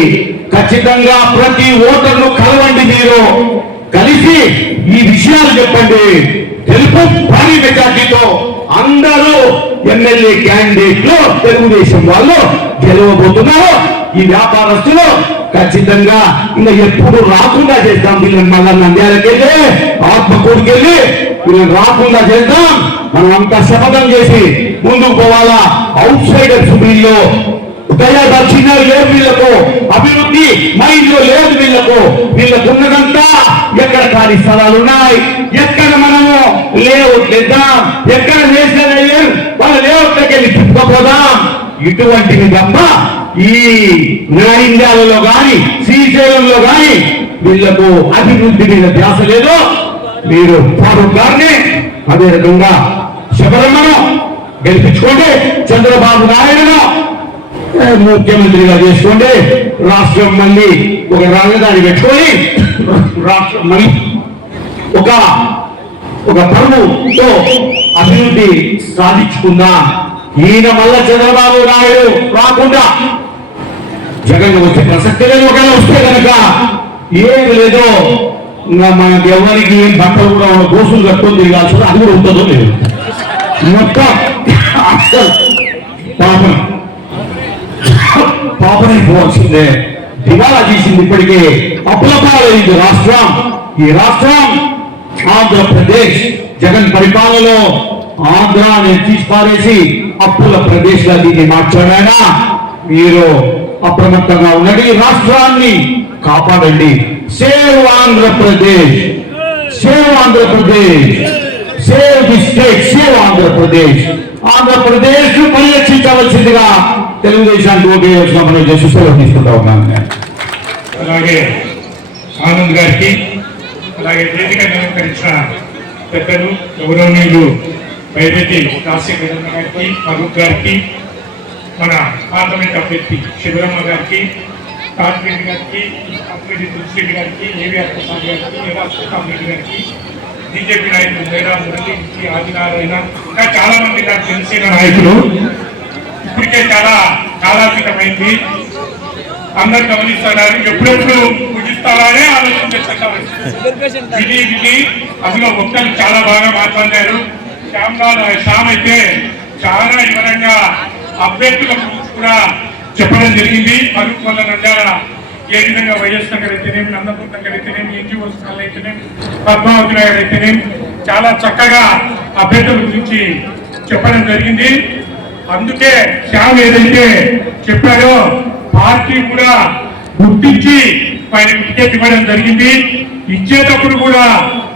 ఖచ్చితంగా ప్రతి ఓటర్ను కలవండి. మీరు కలిసి ఈ విషయాలు చెప్పండి. తెలుపు భారీ మెజార్టీతో అందరూ ఎమ్మెల్యే క్యాండిడేట్లు తెలుగుదేశం వాళ్ళు గెలవబోతున్నారు. ఈ వ్యాపారస్తులు ఖచ్చితంగా ఇంకా ఎప్పుడు రాకుండా చేద్దాం. వీళ్ళని మళ్ళా నంద్యాలకు వెళ్ళి, ఆత్మకూరుకి వెళ్ళి వీళ్ళని రాకుండా చేద్దాం. మనం అంతా శపథం చేసి ముందుకు పోవాలా. అవుట్ సైడర్స్ వీళ్ళు దయాదర్శిన లేదు, వీళ్ళకు అభివృద్ధి మైండ్ లో లేదు. వీళ్ళకు ఉన్నదంతా ఎక్కడ ఖాళీ స్థలాలు ఉన్నాయి, ఎక్కడ మనము లేఅవుట్ చేద్దాం, ఎక్కడ నేషనల్ హైవే వాళ్ళ లేఅవుట్లోకి వెళ్ళి తిప్పుకోపోదాం. ఇటువంటివి తప్ప ఈ న్యాయంలో గాని, శ్రీశైలంలో గాని వీళ్లకు అభివృద్ధి మీద ధ్యాస లేదు. మీరు ఫారూక్ గారిని అదే రకంగా శబరమ్మను గెలిపించుకోండి, చంద్రబాబు నాయుడును ముఖ్యమంత్రిగా చేసుకోండి. రాష్ట్రం మళ్ళీ ఒక రాజధాని పెట్టుకొని రాష్ట్రం మళ్ళీ ఒక పరువుతో అభివృద్ధి సాధించుకుందాం. ఈయన మళ్ళా చంద్రబాబు నాయుడు రాకుండా జగన్ వచ్చే ప్రసక్తి లేదు. ఒకవేళ వస్తే కనుక ఏమి లేదో ఇంకా మనకి ఎవరికి ఏం బట్టలు కూడా దోసులు కట్టుకొని తిరగాల్సి అది కూడా ఉంటుందో లేదు. మొత్తం పాపనైపోవాల్సిందే. దివాలా చేసింది ఇప్పటికే. అప్పులపాలైంది రాష్ట్రం. ఈ రాష్ట్రం ఆంధ్రప్రదేశ్ జగన్ పరిపాలనలో ఆంధ్రాని తీసిపారేసి అప్పుల ప్రదేశ్ గా దీన్ని మార్చాడైనా మీరు అప్రమత్తంగా ఉన్నది. రాష్ట్రాన్ని కాపాడండి. Save Andhra Pradesh, save Andhra Pradesh, save the state, save Andhra Pradesh. Andhra Pradesh పరిరక్షించవలసిందిగా తెలుగుదేశానికి ఓటు వేయాల్సిన మనం చేసి సెలవు తీసుకుంటా ఉన్నాను. అలాగే ఆనంద్ గారికి, అలాగే వేదిక అలంకరించిన పెద్దలు గౌరవనీయులు వైద్యుతి రాజశేఖర గారికి, ఫరూక్ గారికి, మన పార్లమెంట్ అభ్యర్థి శివరమ్మ గారికి, తాటిరెడ్డి గారికి, అప్రెడ్డి తులసిరెడ్డి గారికి, ఏవిఆర్ ప్రసాద్ గారికి, నివాసరెడ్డి గారికి, బీజేపీ నాయకులు జయరాం రెడ్డి, ఆదినారాయణ, ఇంకా చాలా మంది నాకు తెలిసిన నాయకులు ఇప్పటికే చాలా కాలాతీతమైంది. అందరు గమనిస్తున్నారు, ఎప్పుడెప్పుడు పూజిస్తారా అనే ఆలోచన చేస్తున్నారు. విని అందులో ఒక్కరు చాలా బాగా మాట్లాడారు. శ్యామ్ అయితే చాలా వివరంగా అభ్యర్థుల గురించి కూడా చెప్పడం జరిగింది. పరుపు వల్ల నంద్యాల ఏ విధంగా వైఎస్ నగర్ అయితేనేమి, నందపూర్ నగర్ అయితేనేమి, ఎన్జిఓస్ అయితేనేమి, పద్మావతి నగర్ అయితేనేమి చాలా చక్కగా అభ్యర్థుల గురించి చెప్పడం జరిగింది. అందుకే శ్యామ్ ఏదైతే చెప్పారో పార్టీ కూడా గుర్తించి ఆయనకు టికెట్ ఇవ్వడం జరిగింది. ఇచ్చేటప్పుడు కూడా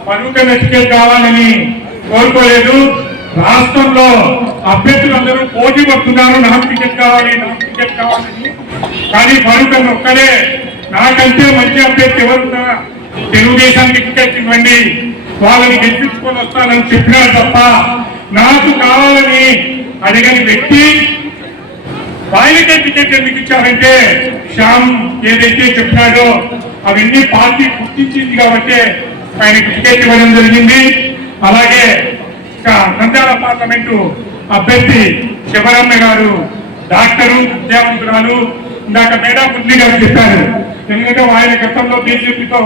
పరువుకైన టికెట్ కావాలని కోరుకోలేదు. రాష్ట్రంలో అభ్యర్థులందరూ పోటీ పడుతున్నారు, నాకు టికెట్ కావాలి, నాకు టికెట్ కావాలని. కానీ పరువుకైన ఒక్కడే నాకంటే మంచి అభ్యర్థి ఎవరున్నా తెలుగుదేశానికి టికెట్ ఇవ్వండి, వాళ్ళని గెలిపించుకొని వస్తానని చెప్పినారు తప్ప నాకు కావాలని అడిగని వ్యక్తి ఆయనకే టికెట్ ఎందుకు ఇచ్చారంటే శ్యామ్ ఏదైతే చెప్పినాడో అవన్నీ పార్టీ గుర్తించింది కాబట్టి ఆయనకు టికెట్ ఇవ్వడం జరిగింది. అలాగే నంద్యాల పార్లమెంటు అభ్యర్థి శివరమ్మ గారు డాక్టరు, విద్యావంతురాలు. ఇందాక మేడా మురళి గారు చెప్పారు, ఎందుకంటే ఆయన గతంలో బీజేపీతో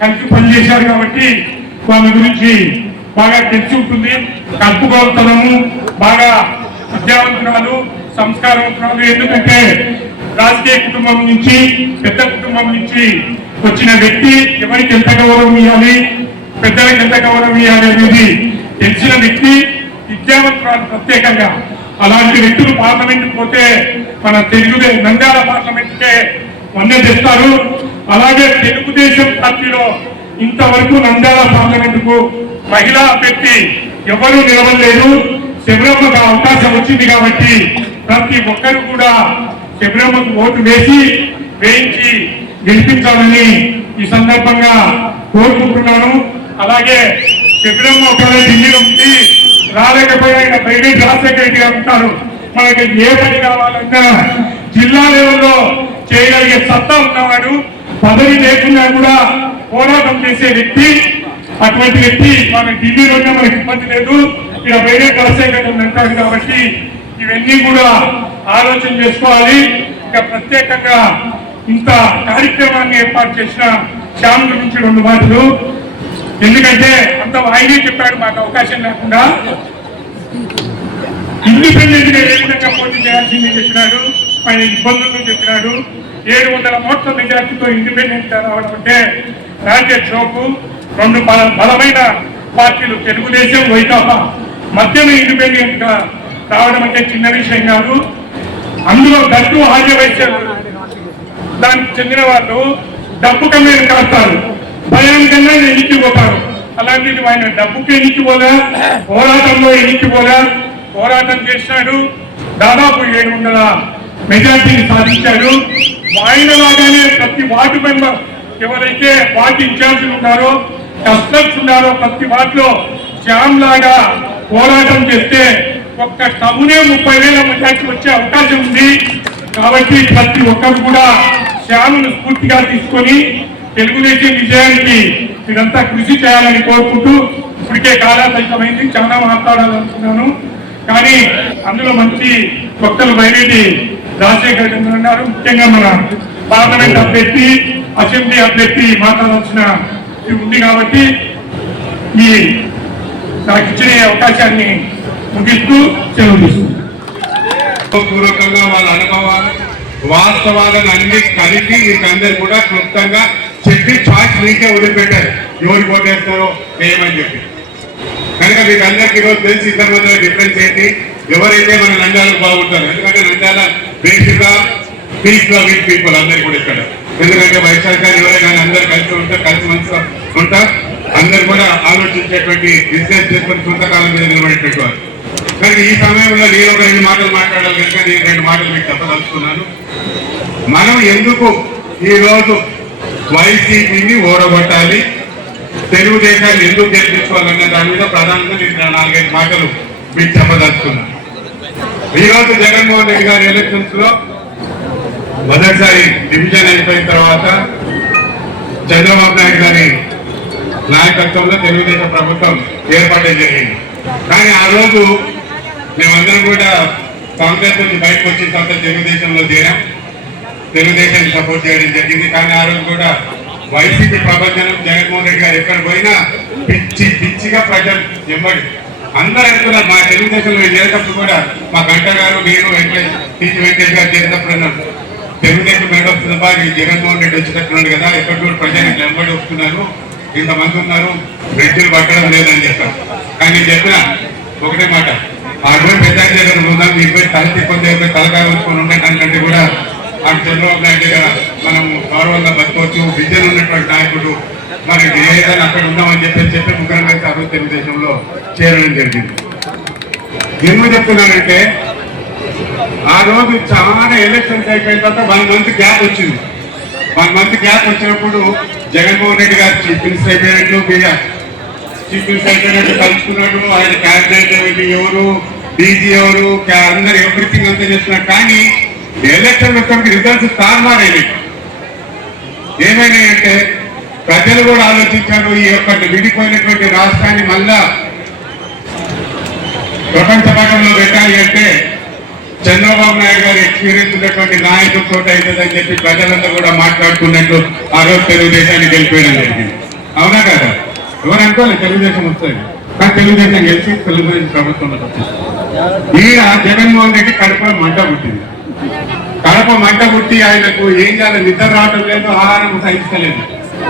కలిసి పనిచేశారు కాబట్టి వాళ్ళ గురించి బాగా తెలిసి ఉంటుంది. కలుపుకోవతనము, బాగా విద్యావంతురాలు, సంస్కారవంతురాలు. ఎందుకంటే రాజకీయ కుటుంబం నుంచి, పెద్ద కుటుంబం నుంచి వచ్చిన వ్యక్తి ఎవరికి ఎంత గౌరవం ఇవ్వాలి, పెద్దలకు ఎంత గౌరవం ఇవ్వాలి అనేది తెలిసిన వ్యక్తి, విద్యావంతురాలు ప్రత్యేకంగా. అలాంటి వ్యక్తులు పార్లమెంట్కి పోతే మన నంద్యాల పార్లమెంట్కే వన్నె తెస్తారు. అలాగే తెలుగుదేశం పార్టీలో ఇంతవరకు నంద్యాల పార్లమెంటుకు మహిళా అభ్యర్థి ఎవరూ నిలవలేదు. శబరమ్మకు అవకాశం వచ్చింది కాబట్టి ప్రతి ఒక్కరు కూడా శబరమ్మకు ఓటు వేయించి గెలిపించాలని ఈ సందర్భంగా కోరుకుంటున్నాను. అలాగే శబరమ్మ ఒకవేళ ఢిల్లీలో ఉండి రాలేకపోయినా ప్రైవేట్ రాజశేఖర రెడ్డి గారు ఉంటారు. మనకి ఏ పని కావాలన్నా జిల్లా లెవెల్లో చేయగలిగే సత్తా ఉన్నవాడు, పదవి లేకుండా కూడా పోరాటం చేసే వ్యక్తి. అటువంటి వ్యక్తి మన ఢిల్లీలోనే మనకి ఇబ్బంది లేదు, ఇక్కడ ప్రైవేట్ రాజశేఖర రెడ్డి అంటాడు. కాబట్టి ఇవన్నీ కూడా ఆలోచన చేసుకోవాలి. ఇంకా ప్రత్యేకంగా ఇంత కార్యక్రమాన్ని ఏర్పాటు చేసిన శ్యామ్ గురించి 2 మాటలు. ఎందుకంటే అంత ఆయనే చెప్పాడు, మాకు అవకాశం లేకుండా ఇండిపెండెంట్ గా ఏ విధంగా పోటీ చేయాల్సింది చెప్పినాడు. ఆయన ఇబ్బందులు చెప్పినాడు. 700 ఓట్ల మెజార్టీతో ఇండిపెండెంట్ గా రావడం అంటే రాజ్య చోకు. 2 బలమైన పార్టీలు తెలుగుదేశం, వైకాపా మధ్యలో ఇండిపెండెంట్ గా రావడం అంటే చిన్న విషయం కాదు. అందులో డబ్బు ఆర్యవైశ్యాలు దానికి చెందిన వాళ్ళు డబ్బు కన్నా కాస్తారు, భయానికన్నా ఎన్నికపోతారు. అలాంటిది ఆయన డబ్బుకి ఎన్నికపోలే, పోరాటంలో ఎన్నికపోలే, పోరాటం చేశాడు. దాదాపు 700 మెజార్టీని సాధించాడు. ఆయన లాగానే ప్రతి వార్డు మెంబర్ ఎవరైతే వార్డు ఇన్ఛార్జీలు ఉన్నారో, కస్టర్స్ ఉన్నారో ప్రతి వార్డులో శ్యామ్ లాగా పోరాటం చేస్తే ఒక్క టౌనే 30,000 మెజార్టీ వచ్చే అవకాశం ఉంది. కాబట్టి ప్రతి ఒక్కరు కూడా శ్యామ్ను స్ఫూర్తిగా తీసుకొని తెలుగుదేశం విజయానికి మీరంతా కృషి చేయాలని కోరుకుంటూ, ఇప్పటికే కాలాతీతమైంది, చాలా మాట్లాడాలనుకున్నాను. కానీ అందులో మంచి వక్తలు బయలుదేరి రాజశేఖర రెడ్డి ఉన్నారు. ముఖ్యంగా మన పార్లమెంట్ అభ్యర్థి, అసెంబ్లీ అభ్యర్థి మాట్లాడాల్సిన ఉంది కాబట్టి ఈ నాకు ఇచ్చిన అవకాశాన్ని ముగిస్తూ సెలవు తీసుకుంటాను. పూర్వకంగా వాళ్ళ అనుభవాలు, వాస్తవాలను అన్ని కలిపి మీకందరు కూడా క్లుప్తంగా చెప్పి చాయిస్ మీకే వదిలిపెట్టారు, ఎవరు కొట్టేస్తారో ఏమని చెప్పి. కనుక మీకు అందరికి ఈరోజు తెలిసి ఇద్దరి మధ్య డిఫరెన్స్ ఏంటి, ఎవరైతే మన నంద్యాలకు బాగుంటారు. ఎందుకంటే నంద్యాల బేసిక్ గా పీస్ గా విత్ పీపుల్ అందరు కూడా ఇక్కడ. ఎందుకంటే వైశాఖ ఎవరే కానీ అందరు కలిసి ఉంటారు, కలిసి మంచిగా ఉంటారు. అందరు కూడా ఆలోచించేటువంటి బిజినెస్ చేసుకుని సొంతకాలం మీద నిలబడేటువంటి వారు. కానీ ఈ సమయంలో నేను ఒక 2 మాటలు మాట్లాడాలి కనుక నేను 2 మాటలు మీకు చెప్పదలుచుకున్నాను. మనం ఎందుకు ఈరోజు వైసీపీని ఓడగొట్టాలి, తెలుగుదేశాన్ని ఎందుకు గెలిపించుకోవాలన్న దాని మీద ప్రధానంగా నేను 4-5 మాటలు మీకు చెప్పదలుచుకున్నాను. ఈరోజు జగన్మోహన్ రెడ్డి గారి ఎలక్షన్స్ లో మొదటిసారి డివిజన్ అయిపోయిన తర్వాత చంద్రబాబు నాయుడు గారి నాయకత్వంలో తెలుగుదేశం ప్రభుత్వం ఏర్పాటు జరిగింది. కానీ ఆ రోజు మేమందరం కూడా కాంగ్రెస్ నుంచి బయటకు వచ్చిన తర్వాత తెలుగుదేశంలో చేరాం. తెలుగుదేశాన్ని సపోర్ట్ చేయడం జరిగింది. కానీ ఆ రోజు కూడా వైసీపీ ప్రపంచం జగన్మోహన్ రెడ్డి గారు ఎక్కడ పోయినా పిచ్చిగా ప్రజలు ఎమ్మడి అందరూ అనుకున్నారు. మా తెలుగుదేశంలో చేరేటప్పుడు కూడా మా గంట గారు, నేను వెంకటేష్ గారు చేరేటప్పుడు తెలుగుదేశం మేడం సులభాగి జగన్మోహన్ రెడ్డి వచ్చేటట్టున్నాడు కదా, ఎక్కడ కూడా ప్రజలు ఎమ్మడి వస్తున్నారు, ఇంతమంది ఉన్నారు, బ్రిడ్జిలు పట్టడం లేదని చెప్పారు. కానీ నేను చెప్పిన ఒకటే మాట, ఆ రోజు పెద్ద జగన్ ఉందాం, మీకు తలెత్తిపోతే తలకాయ వచ్చుకొని ఉండే దానికంటే కూడా ఆ చంద్రబాబు నాయుడు గారు మనం గౌరవంగా బతుకోవచ్చు, విద్యను ఉన్నటువంటి నాయకుడు, మనకి ఏదైనా అక్కడ ఉన్నామని చెప్పి ముగ్గురం కలిసి ఆ రోజు తెలుగుదేశంలో చేరడం జరిగింది. ఎందుకు చెప్తున్నానంటే ఆ రోజు చాలా ఎలక్షన్స్ అయిపోయిన తర్వాత 1 month గ్యాప్ వచ్చింది. 1 month గ్యాప్ వచ్చినప్పుడు జగన్మోహన్ రెడ్డి గారు చీఫ్ మినిస్టర్ అయిపోయినట్టు కలుసుకున్నాడు. ఆయన క్యాబినెట్ ఎవరు, డీజీ ఎవరు, అందరు ఎవ్రీథింగ్ అంతా చేస్తున్నారు. కానీ ఎలక్షన్ వచ్చేసరికి రిజల్ట్స్ తారుమారేవి. ఏమైనాయంటే ప్రజలు కూడా ఆలోచించారు, ఈ యొక్క విడిపోయినటువంటి రాష్ట్రాన్ని మళ్ళా ప్రపంచ పటంలో పెట్టాలి అంటే చంద్రబాబు నాయుడు గారు ఎక్స్పీరియన్స్ ఉన్నటువంటి నాయకులతో అవుతుందని చెప్పి ప్రజలంతా కూడా మాట్లాడుకున్నట్టు ఆ రోజు తెలుగుదేశాన్ని గెలిపేయడం జరిగింది. అవునా కదా? ఎవరు అనుకోలేదు తెలుగుదేశం వస్తుంది, కానీ తెలుగుదేశం గెలిచి తెలుగుదేశం ప్రభుత్వంలో వచ్చింది. ఈయన జగన్మోహన్ రెడ్డి కడప మంట పుట్టింది. కడప మంట పుట్టి ఆయనకు ఏం చేయాలి, నిద్ర రావడం లేదు, ఆహారం సహించలేదు.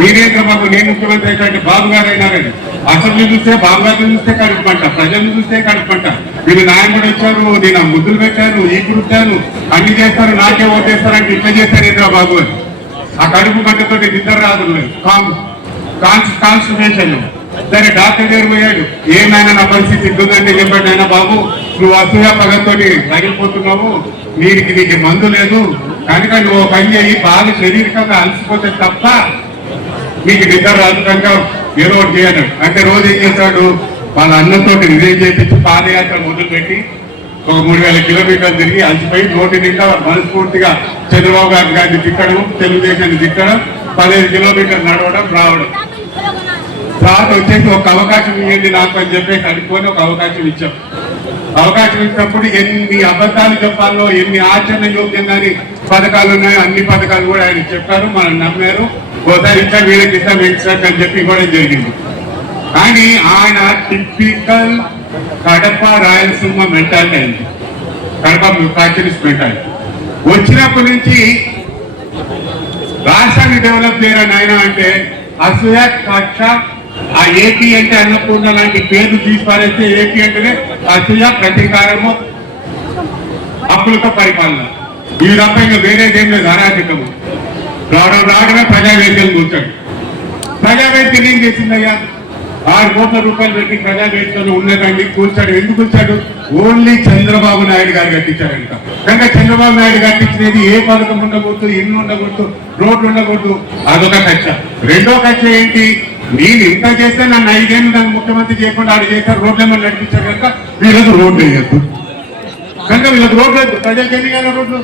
వీరేంద్ర బాబు నేను ముఖ్యమంత్రి అయినటువంటి బాబు గారు అయినారని అసెంబ్లీ చూస్తే బాబు గారిని చూస్తే కడుపుమంట, ప్రజలను చూస్తే కడుపుమంట. వీళ్ళు నాయకుడు వచ్చారు, నేను ముద్దులు పెట్టాను, ఈ కుట్టాను, అన్ని చేస్తారు, నాకే ఓటేస్తారంటే ఇట్లా చేస్తారు ఇంద్ర బాబు అని. ఆ కడుపు మంటతో నిద్ర రాదు. కాన్స్టిట్యూషన్ సరే డాక్టర్ గారు పోయాడు, ఏమైనా నా పరిస్థితి ఇద్దుందంటే చెప్పండి, అయినా బాబు నువ్వు అసూయ పగతో తగిలిపోతున్నావు, నీకు మందు లేదు కనుక నువ్వు పని చేయి, బాగా శరీరకంగా అలసిపోతే తప్ప నీకు నిద్ర రాదు కనుక ఏదో ఒకటి చేయను అంటే రోజు ఏం చేశాడు, వాళ్ళ అన్నంతో రిజైన్ చేయించి పాదయాత్ర మొదలుపెట్టి ఒక 3000 కిలోమీటర్లు తిరిగి అలసిపోయి నోటి నిండా మనస్ఫూర్తిగా చంద్రబాబు గారిని తిట్టడం, తెలుగుదేశాన్ని తిట్టడం, 15 కిలోమీటర్లు నడవడం రావడం. తర్వాత వచ్చేసి ఒక అవకాశం ఇవ్వండి నాకు అని చెప్పేసి అనుకొని ఒక అవకాశం ఇచ్చాం. అవకాశం ఇచ్చినప్పుడు ఎన్ని అబద్ధాలు చెప్పాలో, ఎన్ని ఆచరణ యోగ్యంగా పథకాలు ఉన్నాయో అన్ని పథకాలు కూడా ఆయన చెప్పారు, మనం నమ్మారు. ఒకసారి ఇచ్చా వీళ్ళకి ఇస్తాం ఇచ్చాక అని చెప్పి ఇవ్వడం జరిగింది. కానీ ఆయన టిపికల్ కడప రాయలసీమ మెంటాలిటీ అయింది, కడప ఫ్యాక్టరీస్ మెంటాలిటీ. వచ్చినప్పటి నుంచి రాష్ట్రాన్ని డెవలప్ చేయాలని ఆయన అంటే అసూయ, కక్ష, ఆ ఏపీ అంటే అన్నపూర్ణ లాంటి పేర్లు తీసిపారేస్తే ఏపీ అంటేనే అసూయ, ప్రతీకారము, అప్పులతో పరిపాలన. ఈ తప్ప ఇంకా వేరేదేం లేదు. అరాచకము రావడమే ప్రజావేదికలు కూర్చోడు. ప్రజావేదిక ఏం చేసిందయ్యా, 6 కోట్ల రూపాయలు పెట్టి ప్రజావేదికలు ఉన్నదండి కూర్చాడు. ఎందుకు వచ్చాడు? ఓన్లీ చంద్రబాబు నాయుడు గారు కట్టించారంట. కనుక చంద్రబాబు నాయుడు కట్టించినది ఏ పథకం ఉండకూడదు, ఇల్లు ఉండకూడదు, రోడ్లు ఉండకూడదు, అదొక కక్ష. రెండో కక్ష ఏంటి, నేను ఇంత చేస్తే నన్ను 5 ఏళ్ళు నన్ను ముఖ్యమంత్రి చేయకుండా ఆడు చేశారు, రోడ్లు ఏమన్నా నడిపించారు కనుక వీళ్ళకు రోడ్లు వేయద్దు. కనుక వీళ్ళకి రోడ్లు వద్దు, ప్రజలకు ఎన్ని కాదు రోడ్లు,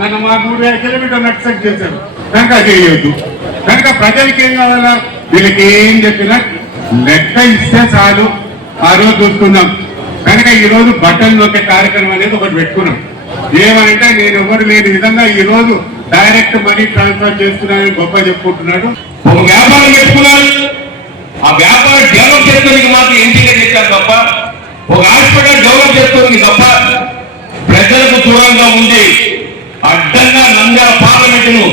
నన్ను మా 3000 కిలోమీటర్లు నడిసెక్ట్ చేశారు కనుక అది వేయొద్దు. కనుక ప్రజలకి ఏం కావాలా, వీళ్ళకి ఏం చెప్పినా లెక్క ఇస్తే చాలు. ఆ రోజు చూసుకున్నాం. కనుక ఈ రోజు బట్టలు నొక్కే కార్యక్రమం అనేది ఒకటి పెట్టుకున్నాం. ఏమంటే నేను ఎవరు లేని విధంగా ఈ రోజు డైరెక్ట్ మనీ ట్రాన్స్ఫర్ చేస్తున్నానని గొప్ప చెప్పుకుంటున్నాడు. ఒక వ్యాపారం పెట్టుకున్నాడు, ఆ వ్యాపారం డెవలప్ చేసుకోవడానికి మాత్రం ఇంజనీర్ చేశారు తప్ప, ఒక హాస్పిటల్ డెవలప్ చేసుకోవడానికి తప్ప ప్రజలకు దూరంగా ఉండి అడ్డంగా నంద్యాల పార్లమెంటును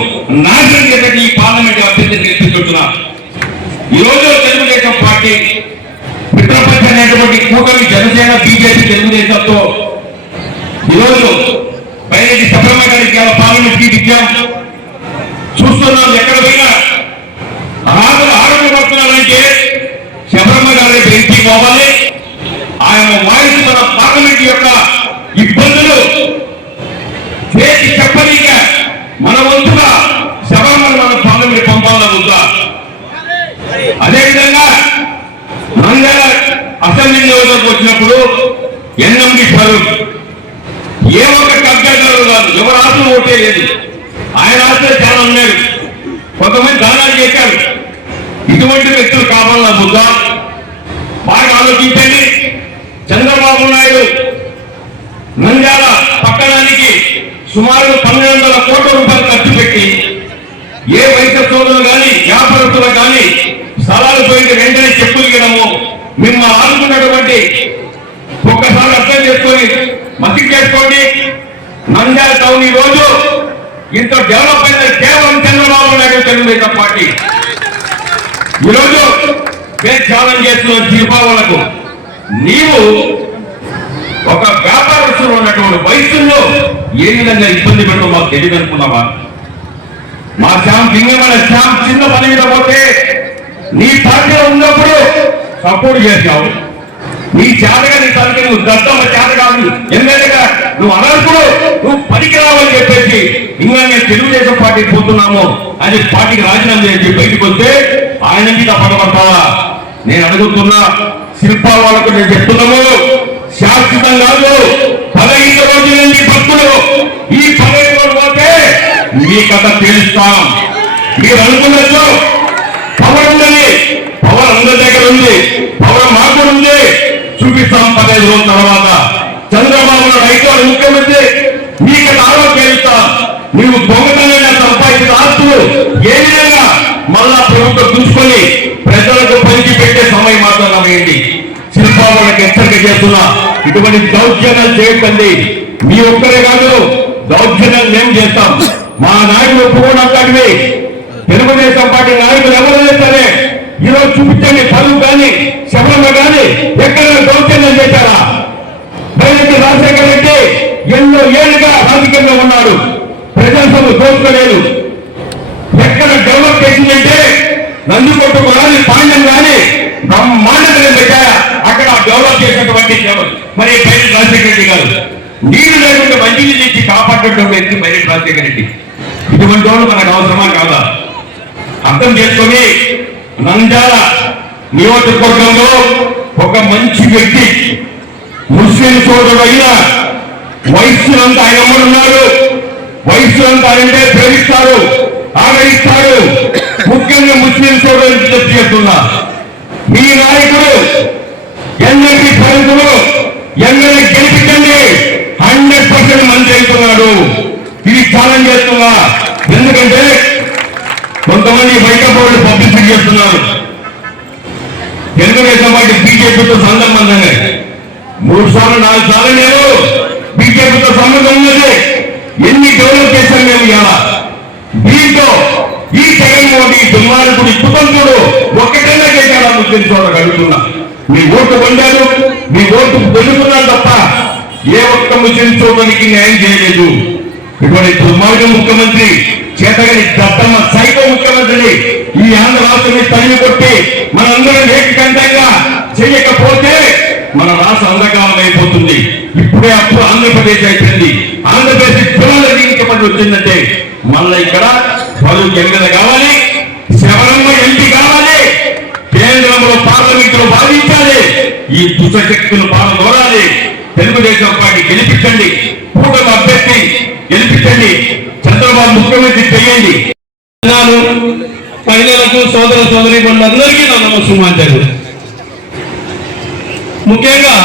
నాశనం చేసేది ఈ పార్లమెంట్ అభ్యర్థిని గెలిపించుకుంటున్నారు. ఈ రోజు తెలుగుదేశం పార్టీ మిత్రపక్ష అనేటువంటి కూటమి జనసేన, బీజేపీ, తెలుగుదేశంతో ఈరోజు బయటి సభ్రమ గారికి పార్లమెంట్ సీట్ ఇచ్చాం. చూస్తున్నాం ఎక్కడ పోయినా ఆరోగ్యపడుతున్నారంటే శబరమ్మ గారి ఎంపీ పోవాలి. ఆయన వాయిస్ మన పార్లమెంట్ యొక్క ఇబ్బందులు చేసి చెప్పనీక మన వంతుగా శబరమ్మను మన పార్లమెంట్ పంపాలన్న వద్దా. అదేవిధంగా నంద్యాల అసెంబ్లీ నియోజకవర్గం వచ్చినప్పుడు ఎన్ఎండి ఫరూక్ ఏ ఒక్క కబ్జాదారు కాదు, ఎవరు ఆస్తులు ఓటే లేదు. ఆయన ఆస్తులు చాలా ఉన్నాయి, కొంతమంది దానాలు చేశారు. ఇటువంటి వ్యక్తులు కావాలన్న ముద్ద బాగా ఆలోచించండి. చంద్రబాబు నాయుడు నంద్యాల పక్క సుమారు 1200 కోట్ల రూపాయలు ఖర్చు పెట్టి ఏ వైద్య సోదరులు కానీ వ్యాపారస్తులు కానీ స్థలాలు పోయిన వెంటనే చెప్పులు ఇవ్వడము మిమ్మల్ని ఆదుకున్నటువంటి ఒక్కసారి అర్థం చేసుకొని మతికి చేసుకోండి. నంద్యాల టౌన్ ఈ రోజు ఇంత డెవలప్ అయిన కేవలం చంద్రబాబు నాయుడు తెలుగుదేశం పార్టీ. ఈరోజు నేను ఛాలెంజ్ చేస్తున్న దీపావళకు నీవు ఒక వ్యాపారస్తులు ఉన్నటువంటి వయసులో ఏ విధంగా ఇబ్బంది పెట్టడం మాకు తెలియదు అనుకున్నావా? మా శ్యామ్ దింగమైన శ్యామ్ చిన్న పని మీద పోతే నీ పార్టీలో ఉన్నప్పుడు సపోర్ట్ చేశావు. నీ చేతగా నీ తనకి నువ్వు దత్తమ్మ చేత కాదు ఎందుకంటే నువ్వు అనర్పుడు నువ్వు పనికిరావని చెప్పేసి ఇంకా మేము తెలుగుదేశం పార్టీకి పోతున్నాము అని పార్టీకి రాజీనామా చేసి బయటకు వస్తే ఆయన మీద పడబడతావా? నేను అడుగుతున్నా శిల్పా వాళ్ళకు నేను చెప్తున్నాము, శాశ్వతం కాదు 15 రోజుల నుంచి భక్తులు ఈ 15 రోజులు పోతే మీ కథ తెలుస్తాం. మీరు అనుకున్నట్టు పవర్ ఉందని, పవర్ అందరి దగ్గర ఉంది, పవర్ మాకు ఉంది, చూపిస్తాం 15 రోజుల తర్వాత. చంద్రబాబు నాయుడు ముఖ్యమంత్రి మీ కథ ఆరోగ్యం నీవు దొంగతనంగా సంపాదించిన ఆస్తులు ఏ విధంగా మళ్ళా ప్రభుత్వం చూసుకొని ప్రజలకు పంచి పెట్టే సమయం మాత్రం వేయండి. శిల్పాలకు హెచ్చరిక చేస్తున్నా, ఇటువంటి దౌర్జన్యాలు చేయకండి. మీ ఒక్కరే కాదు, దౌర్జన్యాలు మేము చేస్తాం. మా నాయకులు ఒప్పుకోవడానికి తెలుగుదేశం పార్టీ నాయకులు ఎవరైనా సరే ఈరోజు చూపించండి. పనులు కానీ శబరంగా కానీ ఎక్కడైనా దౌర్జన్యం చేశారా? డైరెక్టర్ రాజశేఖర రెడ్డి ఎన్నో ఏళ్ళుగా రాజకీయంలో ఉన్నాడు, ప్రజలు దోచుకోలేదు. ఎక్కడ డెవలప్ చేసిందంటే నందికొట్టు కానీ పాండ్యం కానీ బ్రహ్మాండంగా పెట్టారా? అక్కడ డెవలప్ చేసినటువంటి మరి బైరెడ్డి రాజశేఖర రెడ్డి గారు నీళ్లు లేకుండా మంచినీళ్ళు ఇచ్చి కాపాడటం వ్యక్తి బైరెడ్డి రాజశేఖర రెడ్డి. ఇటువంటి వాళ్ళు మనకు అవసరమా కాదా? అర్థం చేసుకొని నంద్యాల నియోజకవర్గంలో ఒక మంచి వ్యక్తి ముస్లిం సోదరుడు అయిన వయస్సులంతా ఆయన అమ్మడున్నాడు. వయస్సులంతా ఆయనంటే ప్రేమిస్తారు, ఆదరిస్తారు. ముఖ్యంగా ముస్లిం సోదరులకు విజ్ఞప్తి చేస్తున్నా, మీ నాయకుడు ఎన్ఎల్పీ పరిస్థితులు ఎమ్మెల్యే గెలిపించండి. 100% మంత్రి అవుతున్నాడు. ఇది ఛాలెంజ్ చేస్తున్నా. ఎందుకంటే కొంతమంది బయట వాళ్ళు పబ్లిసిటీ చేస్తున్నారు. తెలుగుదేశం పార్టీ బీజేపీతో సంబంధంగా 3 సార్లు 4 సార్లు నేను బీజేపీతో సంబంధం ఉన్నది. ఎన్ని డెవలప్ చేశాం మేము ఇలా. దీంతో ఈ జగన్మోహన్ ఈ దుర్మార్గుడు కుటుంబుడు ఒక్కటైనా చేశారా? ముస్లిం సోదరులకు అడుగుతున్నా. మీ ఓటు పొందారు, మీ ఓటు పొందుతున్నారు తప్ప ఏ ఒక్క ముస్లిం సోదరునికి న్యాయం చేయలేదు. ఇటువంటి దుర్మార్గ ముఖ్యమంత్రి, చేతగని దత్తమ్మ సైకో ముఖ్యమంత్రిని ఈ ఆంధ్ర రాష్ట్రాన్ని తరిమి కొట్టి మనందరం ఏకకంఠంగా చేయకపోతే మన రాష్ట్రం అంధకారం అయిపోతుంది. ఇప్పుడే అప్పుడు ఆంధ్రప్రదేశ్ అయిపోయింది. ఆంధ్రప్రదేశ్ పునరుద్ధరించబడి వచ్చిందంటే మళ్ళీ ఇక్కడ పలు ఎమ్మెల్యే కావాలి, శబరమ్మ ఎంపీ కావాలి, కేంద్రంలో పార్లమెంటులో బాధించాలి. ఈ దుష్టశక్తులు పాల్గొనాలి. తెలుగుదేశం పార్టీ గెలిపించండి, కూటమి అభ్యర్థి గెలిపించండి, చంద్రబాబు ముఖ్యమంత్రి చేయండి. మహిళలకు సోదర సోదరి అందరికీ నా నమస్సుమాంజలు. ముఖ్యంగా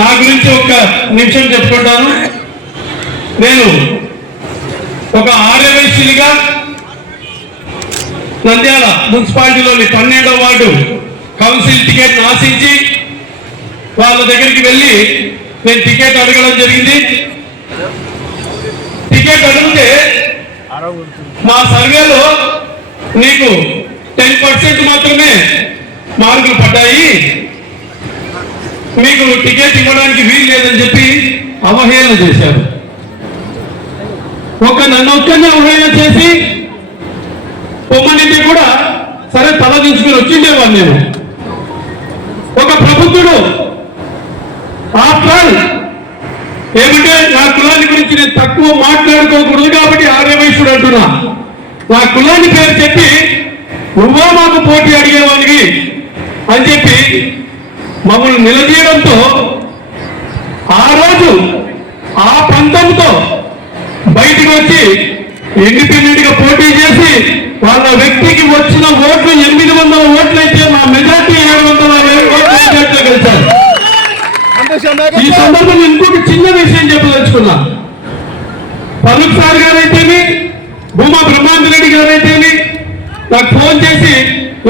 నా గురించి ఒక నిమిషం చెప్పుకుంటాను. నేను ఒక ఆర్యవైశ్యునిగా నంద్యాల మున్సిపాలిటీలోని 12వ వార్డు కౌన్సిల్ టికెట్ ఆశించి వాళ్ళ దగ్గరికి వెళ్ళి నేను టికెట్ అడగడం జరిగింది. టికెట్ అడిగితే మా సర్వేలో నీకు 10% మాత్రమే మార్కులు పడ్డాయి, మీకు టికెట్ ఇవ్వడానికి వీలు లేదని చెప్పి అవహేళన చేశారు. నన్ను ఒక్కరిని అవహేళన చేసి పొమ్మనింటి కూడా సరే తల దించుకుని వచ్చిండేవాడు నేను. ఒక ప్రభుత్వుడు ఆఫ్టర్ ఏమంటే నా కులాన్ని గురించి నేను తక్కువ మాట్లాడుకోకూడదు కాబట్టి ఆర్యవైశ్యుడు అంటున్నా. నా కులాన్ని పేరు చెప్పి నువ్వో మాకు పోటీ అడిగేవాడికి అని చెప్పి మమ్మల్ని నిలదీయడంతో ఆ రోజు ఆ పంతంతో బయటికి వచ్చి ఇండిపెండెంట్ గా పోటీ చేసి వాళ్ళ వ్యక్తికి వచ్చిన ఓట్లు 800 ఓట్లు అయితే మా మెజార్టీ 700 ఓట్లు గెలిచారు. ఈ సందర్భంలో ఇంకొక చిన్న విషయం చెప్పదలుచుకున్నా. పలుకు సార్ గారైతేమి, భూమా బ్రహ్మాందరెడ్డి గారైతేమి నాకు ఫోన్ చేసి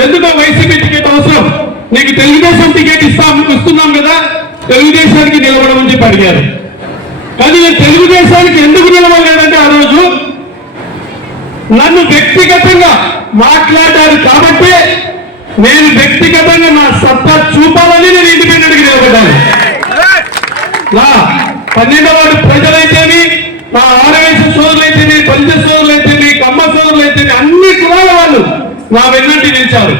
ఎందుకో వైసీపీ టికెట్ అవసరం, నీకు తెలుగుదేశం టికెట్ ఇస్తున్నాం కదా, తెలుగుదేశానికి నిలబడమని చెప్పి అడిగారు. కానీ నేను తెలుగుదేశానికి ఎందుకు నిలబడలేదంటే ఆ రోజు నన్ను వ్యక్తిగతంగా మాట్లాడారు కాబట్టి నేను వ్యక్తిగతంగా నా సత్తా చూపాలని నేను ఇండిపెండెంట్ గా నిలబడ్డాను. నా 12వ వార్డు ప్రజలైతేమి, నా ఆరవేశ సోదరులైతేమి, పంచ సోదరులైతేమి, కమ్మ సోదరులైతేమి అన్ని కులాల వాళ్ళు నా వెన్నంటి నిలిచారు.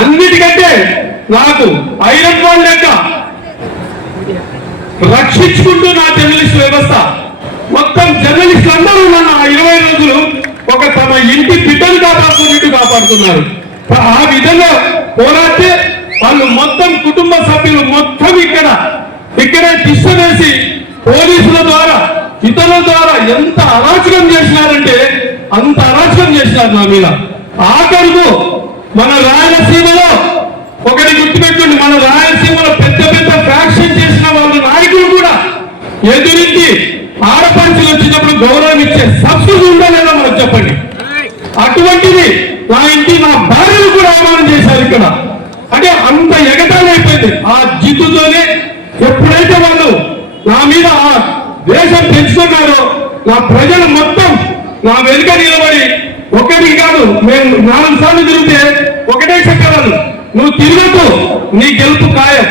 అన్నిటికంటే నాకు ఐరన్ వాల్ లెక్క రక్షించుకుంటూ నా జర్నలిస్ట్ వ్యవస్థ మొత్తం జర్నలిస్టులు అందరూ నన్ను 20 రోజులు ఒక తమ ఇంటి బిడ్డలు కాపాడుతున్నారు. ఆ విధంగా పోరాడితే వాళ్ళు మొత్తం కుటుంబ సభ్యులు మొత్తం ఇక్కడే దిశ వేసి పోలీసుల ద్వారా ఇతరుల ద్వారా ఎంత అరాచకం చేసినారంటే అంత అరాచకం చేసినారు నా మీద. ఆఖరుకు మన రాయలసీమలో ఒకటి గుర్తుపెట్టుకోండి, మన రాయలసీమలో పెద్ద పెద్ద ఫ్యాక్షన్ చేసిన వాళ్ళ నాయకులు కూడా ఎదురించి ఆడపంచులు వచ్చినప్పుడు గౌరవం ఇచ్చే సంస్కృతి ఉందా లేదా మనకు చెప్పండి. అటువంటిది నా ఇంటి నా భార్యను కూడా అవమానం చేశారు ఇక్కడ. అంటే అంత ఎగతాళి అయిపోయింది. ఆ జిద్దుతోనే ఎప్పుడైతే వాళ్ళు నా మీద ఆ దేశం పెంచుకున్నారో నా ప్రజలు మొత్తం నా వెనుక నిలబడి ఒకటి కాదు మేము 4 సార్లు తిరిగితే ఒకటే చెప్పేవాళ్ళు, నువ్వు తిరగద్దు, నీ గెలుపు ఖాయం.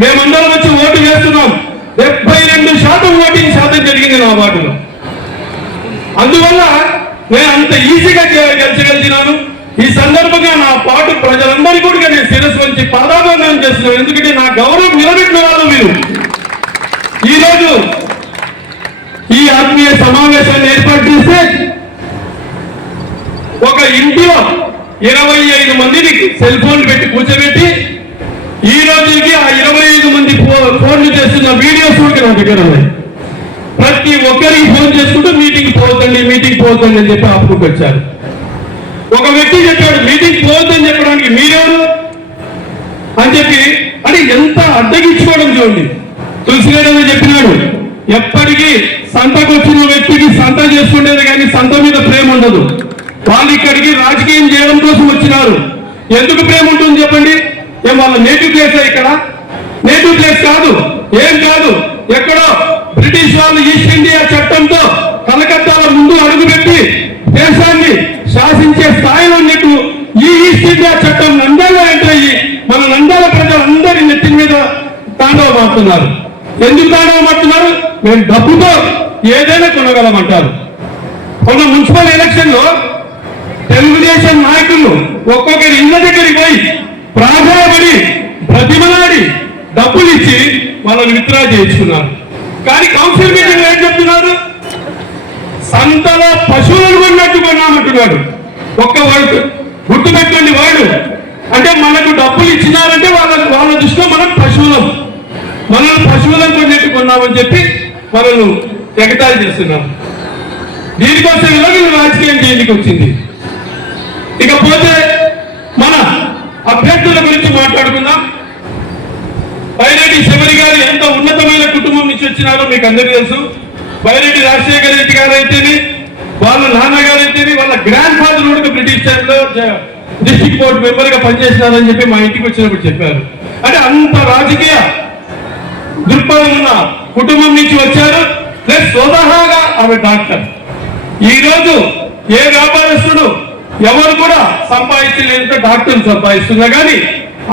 మేమందరం వచ్చి ఓటు వేస్తున్నాం. 72% ఓటింగ్ శాతం జరిగింది నా వార్డులో. అందువల్ల నేను అంత ఈజీగా గెలిచగలిగినాను. ఈ సందర్భంగా నా పాటు ప్రజలందరికీ కూడా నేను శిరస్సు వంచి పాదాభివందనం చేస్తున్నాను. ఎందుకంటే నా గౌరవం నిలబెట్టిన వాళ్ళు మీరు. ఈరోజు ఈ ఆత్మీయ సమావేశాన్ని ఏర్పాటు చేస్తే ఒక ఇంటిలో 25 మందిని సెల్ ఫోన్లు పెట్టి కూర్చోబెట్టి ఈ రోజుకి ఆ 25 మంది ఫోన్లు చేస్తున్న వీడియోస్ కూడా నా దగ్గర ఉన్నాయి. ప్రతి ఒక్కరికి ఫోన్ చేసుకుంటూ మీటింగ్ పోవద్దండి అని చెప్పి ఆపుకుంటూ వచ్చారు. ఒక వ్యక్తి చెప్పాడు మీటింగ్ పోవద్దని చెప్పడానికి మీరెవరు అని చెప్పి. అంటే ఎంత అడ్డగించుకోవడం చూడండి. తులసిగారు చెప్పినాడు, ఎప్పటికీ సంతకు వచ్చిన వ్యక్తికి సంత చేసుకునేది కానీ సంత మీద ప్రేమ ఉండదు. వాళ్ళు ఇక్కడికి రాజకీయం చేయడం కోసం వచ్చినారు. ఎందుకు ప్రేమ ఉంటుంది చెప్పండి? ఏం వాళ్ళ నేటివ్ ప్లేస్ ఇక్కడ? నేటివ్ ప్లేస్ కాదు, ఏం కాదు. ఎక్కడో బ్రిటిష్ వాళ్ళు ఈస్ట్ ఇండియా చట్టంతో కలకత్తాలో ముందు అడుగుపెట్టి దేశాన్ని శాసించే స్థాయిలో నీకు ఈ ఈస్ట్ ఇండియా చట్టం నంద్యాలలో ఎంటర్ అయ్యి మన నంద్యాల ప్రజలందరి నెత్తి మీద తాండవమాడుతున్నారు. ఎందుకు తాండవమాడుతున్నారు? మేము డబ్బుతో ఏదైనా కొనగలమంటారు. కొన్న మున్సిపల్ ఎలక్షన్ లో తెలుగుదేశం నాయకులు ఒక్కొక్కరి ఇళ్ళ దగ్గరికి పోయి ప్రాధాయపడి బ్రతిమలాడి డబ్బులు ఇచ్చి వాళ్ళని విత్డ్రా చేయించుకున్నారు. కానీ కౌన్సిల్ మీటింగ్ ఏం చెప్తున్నారు? సంతలో పశువులను కొన్నట్టు కొన్నామంటున్నాడు. ఒక్క వాడు గుర్తుపెట్టండి, వాడు అంటే మనకు డబ్బులు ఇచ్చినారంటే వాళ్ళ దృష్టిలో మనం పశువులను కొన్నట్టు కొన్నామని చెప్పి మనల్ని ఎగతాళి చేస్తున్నాం. దీనికోసం వీళ్ళు రాజకీయం చేయడానికి వచ్చింది. ఇకపోతే మన అభ్యర్థుల గురించి మాట్లాడుకుందాం. బైరెడ్డి శబరి గారు ఎంత ఉన్నతమైన కుటుంబం నుంచి వచ్చినారో మీకు అందరికీ తెలుసు. బైరెడ్డి రాజశేఖర రెడ్డి గారు అయితేనే, వాళ్ళ నాన్నగారు అయితేనే, వాళ్ళ గ్రాండ్ ఫాదర్ కూడా బ్రిటిష్ టైంలో డిస్ట్రిక్ట్ కోర్టు మెంబర్ గా పనిచేసినారని చెప్పి మా ఇంటికి వచ్చినప్పుడు చెప్పారు. అంటే అంత రాజకీయ దృక్పథం ఉన్న కుటుంబం నుంచి వచ్చారు. ప్లస్ స్వతహాగా ఆమె డాక్టర్. ఈ రోజు ఏ వ్యాపారస్తుడు ఎవరు కూడా సంపాదించలేనంత డాక్టర్లు సంపాదిస్తున్నా కానీ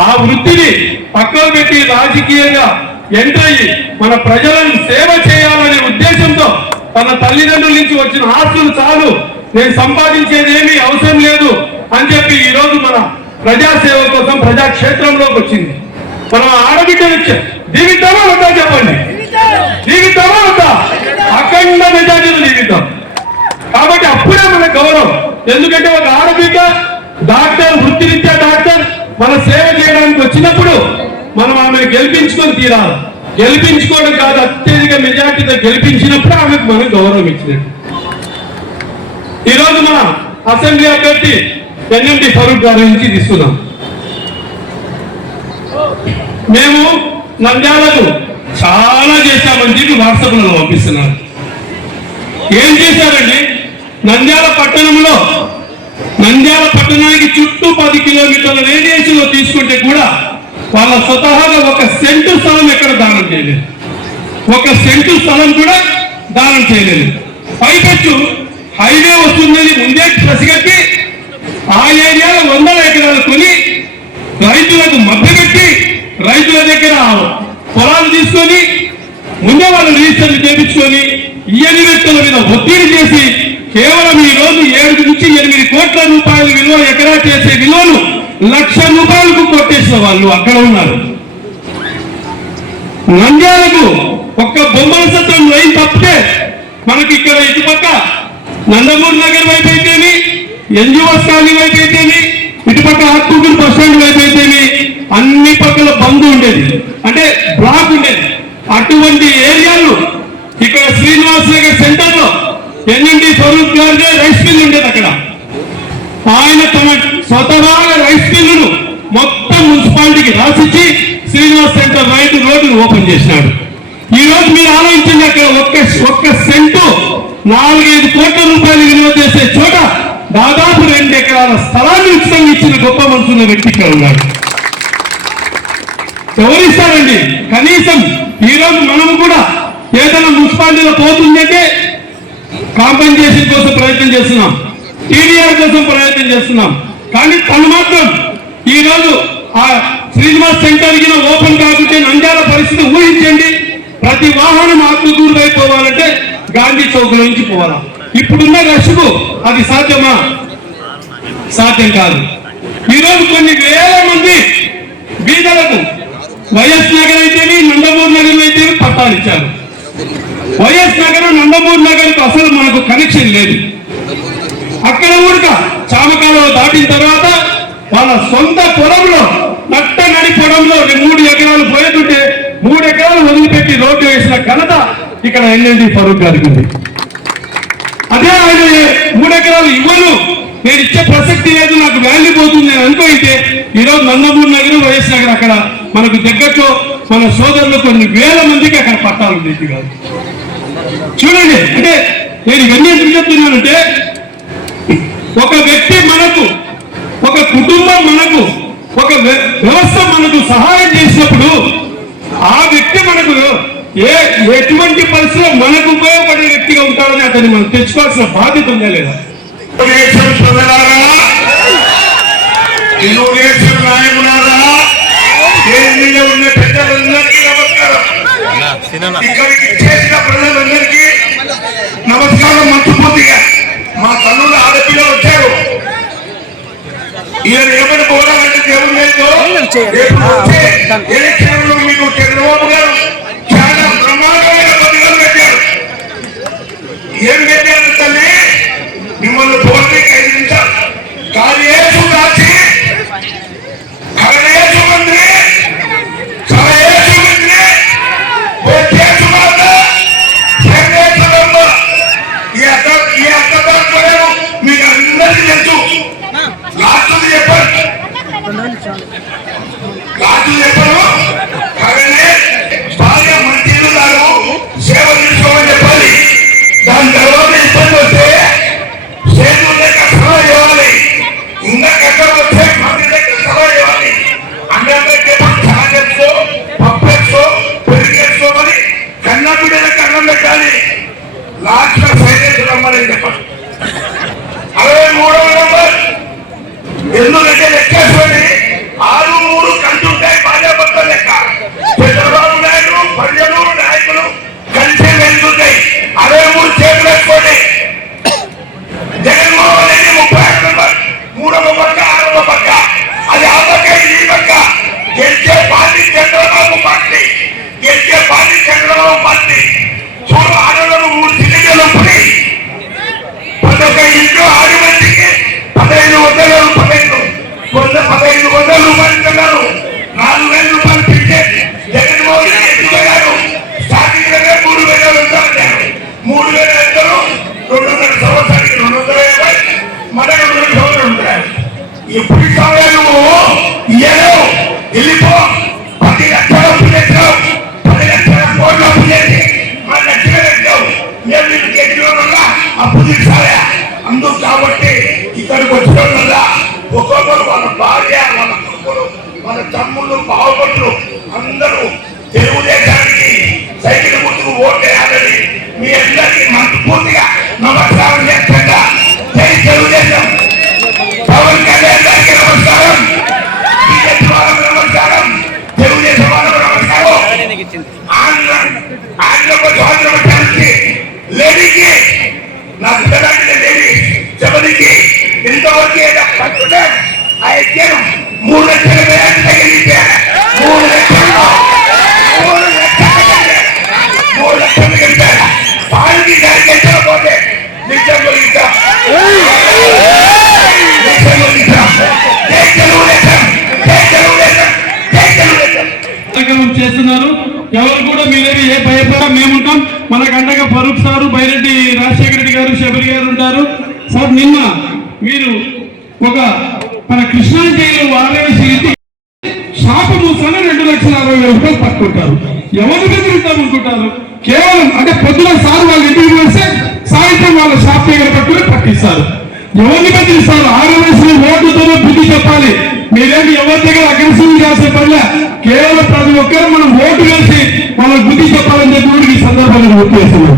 ఆ వృత్తిని పక్కకు పెట్టి రాజకీయంగా ఎంటర్ అయ్యి మన ప్రజలను సేవ చేయాలనే ఉద్దేశంతో తన తల్లిదండ్రుల నుంచి వచ్చిన ఆస్తులు చాలు, నేను సంపాదించేది ఏమీ అవసరం లేదు అని చెప్పి ఈ రోజు మన ప్రజాసేవ కోసం ప్రజాక్షేత్రంలోకి వచ్చింది. మనం ఆడబిడ్డలు జీవితామా వద్దా చెప్పండి? జీవితామా వద్దా? అఖండ మెజార్టీలు జీవితం. కాబట్టి అప్పుడే మన గౌరవం. ఎందుకంటే ఒక ఆడబిడ్డ డాక్టర్, వృత్తిరీత్యా డాక్టర్ మన సేవ చేయడానికి వచ్చినప్పుడు మనం ఆమెను గెలిపించుకొని తీరాలి. గెలిపించుకోవడం కాదు, అత్యధిక మెజార్టీతో గెలిపించినప్పుడు ఆమెకు మనం గౌరవం ఇచ్చినట్టు. ఈరోజు మన అసెంబ్లీ అభ్యర్థి ఎన్ఎండి ఫరూక్ గారి నుంచి తీసుకున్నాం. మేము నంద్యాలకు చాలా చేశామని చెప్పి వాట్సాప్లో పంపిస్తున్నారు. ఏం చేశారండి? నంద్యాల పట్టణానికి చుట్టూ 10 కిలోమీటర్ల రేడియేషన్ లో తీసుకుంటే కూడా వాళ్ళ స్వతహాగా 1 సెంటు స్థలం ఎక్కడ దానం చేయలేదు. 1 సెంటు స్థలం కూడా దానం చేయలేదు. పైపెచ్చు హైవే వస్తుందని ముందే పసిగట్టి ఆ ఏరియాలో 100 ఎకరాలు కొని రైతులకు మభ్యపెట్టి రైతుల దగ్గర పొలాలు తీసుకొని ముందే వాళ్ళు రిజిస్టర్లు చేయించుకొని ఇయని వ్యక్తుల మీద ఒత్తిడి చేసి కేవలం ఈ రోజు 7 నుంచి 8 కోట్ల రూపాయల విలువ ఎకరా చేసే విలువను 1,00,000 రూపాయలకు కొట్టేసిన వాళ్ళు అక్కడ ఉన్నారు. నంద్యాలకు ఒక్క బొమ్మల సత్రం లైన్ తప్పితే మనకి ఇక్కడ ఇటుపక్క నందమూరి నగర్ వైపు అయితేమి, ఎన్జిఓస్ కాలనీ వైపు అయితేమి, ఇటుపక్క ఆత్మకూరు బస్ స్టాండ్ వైపు అయితేమి అన్ని పక్కల బంద్ ఉండేది, అంటే బ్లాక్ ఉండేది. అటువంటి ఏరియాలు ఇక్కడ శ్రీనివాస్ నగర్ సెంటర్ లో ఎన్ఎండి ఫరూక్ గారి రైస్ మిల్ ఉండేది. అక్కడ ఆయన తన స్వతహాగా రైస్ మిల్లును మొత్తం మున్సిపాలిటీకి రాసిచ్చి శ్రీనివాస్ సెంటర్ రోడ్డు ఓపెన్ చేసినాడు. ఈ రోజు మీరు ఆలోచించండి, అక్కడ ఒక్క సెంటు 4-5 కోట్ల రూపాయలు విలువ చేసే చోట దాదాపు 2 ఎకరాల స్థలాన్ని ఉచితంగా ఇచ్చిన గొప్ప మనసున్న వ్యక్తి ఇక్కడ ఉన్నాడు. ఎవరిస్తారండి? కనీసం ఈ రోజు మనము కూడా ఏదైనా మున్సిపాలిటీలో పోతుందంటే కాంపెన్సేషన్ కోసం ప్రయత్నం చేస్తున్నాం, టీడీఆర్ కోసం ప్రయత్నం చేస్తున్నాం. కానీ తను మాత్రం ఈ రోజు ఆ శ్రీనివాస్ సెంటర్ కి ఓపెన్ కాకుంటే నంద్యాల పరిస్థితి ఊహించండి. ప్రతి వాహనం ఆత్మకూరు వైపు పోవాలంటే గాంధీ చౌక్ నుంచి పోవాలా? ఇప్పుడున్న రష్కు అది సాధ్యమా? సాధ్యం కాదు. ఈ రోజు కొన్ని వేల మంది బీదలకు వైఎస్ నగర్ అయితేనే, నందమూరి నగర్ అయితేనే పట్టాలు ఇచ్చారు. వైఎస్ నగర్ నందమూరి నగర్కు అసలు మనకు కనెక్షన్ లేదు. అక్కడ కూడా చామకాలలో దాటిన తర్వాత వాళ్ళ సొంత పొలంలో నడి పొలంలో 3 ఎకరాలు పోయేటుంటే 3 ఎకరాలు వదిలిపెట్టి రోడ్డు వేసిన ఘనత ఇక్కడ ఎన్ఎండి ఫరూక్ గారికి ఉంది. అదే ఆయన 3 ఎకరాలు ఇవ్వను, నేను ఇచ్చే ప్రసక్తి లేదు, నాకు వాల్యూ పోతుంది అని అనుకోయితే ఈరోజు నందమూరి నగర్, వైఎస్ నగర్ అక్కడ మనకు దగ్గరలో మన సోదరులు కొన్ని వేల మందికి అక్కడ పట్టాలు ఉండేది కాదు. చూడండి, అంటే నేను ఇవన్నీ ఎందుకు చెప్తున్నానంటే ఒక వ్యక్తి మనకు, ఒక కుటుంబం మనకు, ఒక వ్యవస్థ మనకు సహాయం చేసినప్పుడు ఆ వ్యక్తి మనకు ఎటువంటి పరిస్థితిలో మనకు ఉపయోగపడే వ్యక్తిగా ఉంటాడని అతన్ని మనం తెచ్చుకోవాల్సిన బాధ్యత ఉందా లేదా? ఉన్న పెద్దలందరికీ నమస్కారం. ఇక్కడికి చేసిన ప్రజలందరికీ నమస్కారం. మనస్ఫూర్తిగా మా తల్లుల ఆడపిల్లలు వచ్చారు. ఈయన ఏమైనా పోవాలంటే దేవుడు లేదు. ఎలక్షన్ లో మీకు చంద్రబాబు గారు చాలా బ్రహ్మాండమైన పథకాలు పెట్టారు. ఏం పెట్టారు తల్లి? మిమ్మల్ని పోవడానికి 5 నిమిషాలు కార్యేసు కాచి కరణేసు మంత్రి సరయేసు మంత్రి వచ్చేసు మాట సందేశం ఈ అర్థం మీకు అందరికీ తెలుసు. లాస్ట్ చెప్పారు కరణే భార్య మంత్రులు గారు సేవ తీసుకోమని చెప్పాలి. దాని తర్వాత ఇబ్బంది వస్తే సేతు దగ్గర సలహా ఇవ్వాలి, ఇంకా కట్టలు వస్తే మంత్రి దగ్గర సలహా ఇవ్వాలి. అందరికీ ఛార్జెస్తో పప్పెస్తో పెరిగేసుకోమని కన్నా బిడ్డలకు అన్నం పెట్టాలి. లాస్ట్ సైలెన్స్ రమ్మని చెప్పాలి. 63వ నంబర్ ఎందుకంటే లెక్కేసుకోండి. 6-3 కంటుంటాయి భార్యాభర్తల లెక్క. చంద్రబాబు నాయుడు ప్రజలు నాయకులు కలిసి వెళ్తుంటాయి. 63 చేతులు వేసుకోండి. జగన్మోహన్ రెడ్డి 31 నంబర్ 3వ పక్క 6వ పక్క, అది ఆ పక్క ఈ పక్క. గెలిచే పార్టీ చంద్రబాబు పార్టీ, గెలిచే పార్టీ చంద్రబాబు పార్టీ. చూడు 603 సిలిండర్లు పుడి 11 ఇంట్లో 6 మందికి 1,500 రూపాయలు ఇస్తున్నారు. 4,000 రూపాయలు పెంచే జగన్మోహన్ రెడ్డి గారు స్టార్టింగ్ దగ్గర 3,000 ఉంటారు. 3,000 ఇద్దరు 200 సంవత్సరానికి 250, మరొక 2 సంవత్సరాలు ఉంటారు. ఎప్పుడు సమయాలు ఇయ్యలేవు, వెళ్ళిపో. 10 లక్షలు 10 లక్షలు అప్పు తీర్చాలి. అందుకు కాబట్టి ఇక్కడికి వచ్చిన వల్ల ఒక్కొక్కరు వాళ్ళ భార్య, వాళ్ళ కొడుకులు, వాళ్ళ తమ్ముళ్ళు, బావబడులు అందరూ తెలుగుదేశానికి సైకిల్ గుర్తుకు ఓటేయాలని మీ అందరికీ మనస్ఫూర్తిగా నమస్కారం చేస్తున్నా. జై తెలుగుదేశం. పవన్ కళ్యాణ్ గారికి నమస్కారం, బీజేపీ వాళ్ళకు నమస్కారం, తెలుగుదేశం వాళ్ళకు నమస్కారం. ఆంధ్రప్రదేశ్ స్వాతంత్రం వచ్చానికి లేడీకి నా పిల్లలకి లేడీ చెప్పనికి ఇంతవరకు పట్టుకుంటే ఆ ఎక్కాను 3 లక్షల వేలు తగిలితే 3 లక్షలు గెలిచారు. పాలకి దానికి ఎంచకపోతే నిజం కలిగిస్తాం. కార్యక్రమం చేస్తున్నారు. ఎవరు కూడా మీరేమి ఏ భయపడ మేముంటాం. మనకు అండగా ఫరూక్ సారు, బైరెడ్డి రాజశేఖర రెడ్డి గారు, శబరి గారు ఉంటారు. సార్ నిన్న మీరు ఒక మన కృష్ణా జైలు ఆర్యవేసి శాపమూసాన్ని 2,60,000 పట్టుకుంటారు. ఎవరు బెదిరిద్దాం అనుకుంటారు? కేవలం అంటే పొద్దున సార్ వాళ్ళ ఇంటికి వస్తే సాయంత్రం వాళ్ళ షాప్ దగ్గర పట్టుకుని పట్టిస్తారు. ఎవరిని బెదిరిస్తారు? ఆర్యవేసి ఓటుతోనే బుద్ధి చెప్పాలి. మీరేమి ఎవరి దగ్గర అగ్రెసివ్ చేసే పనిలే. కేవలం ప్రతి ఒక్కరు మనం ఓటు వేసి వాళ్ళ బుద్ధి చెప్పాలని చెప్పి ఈ సందర్భంగా గుర్తు చేస్తున్నాం.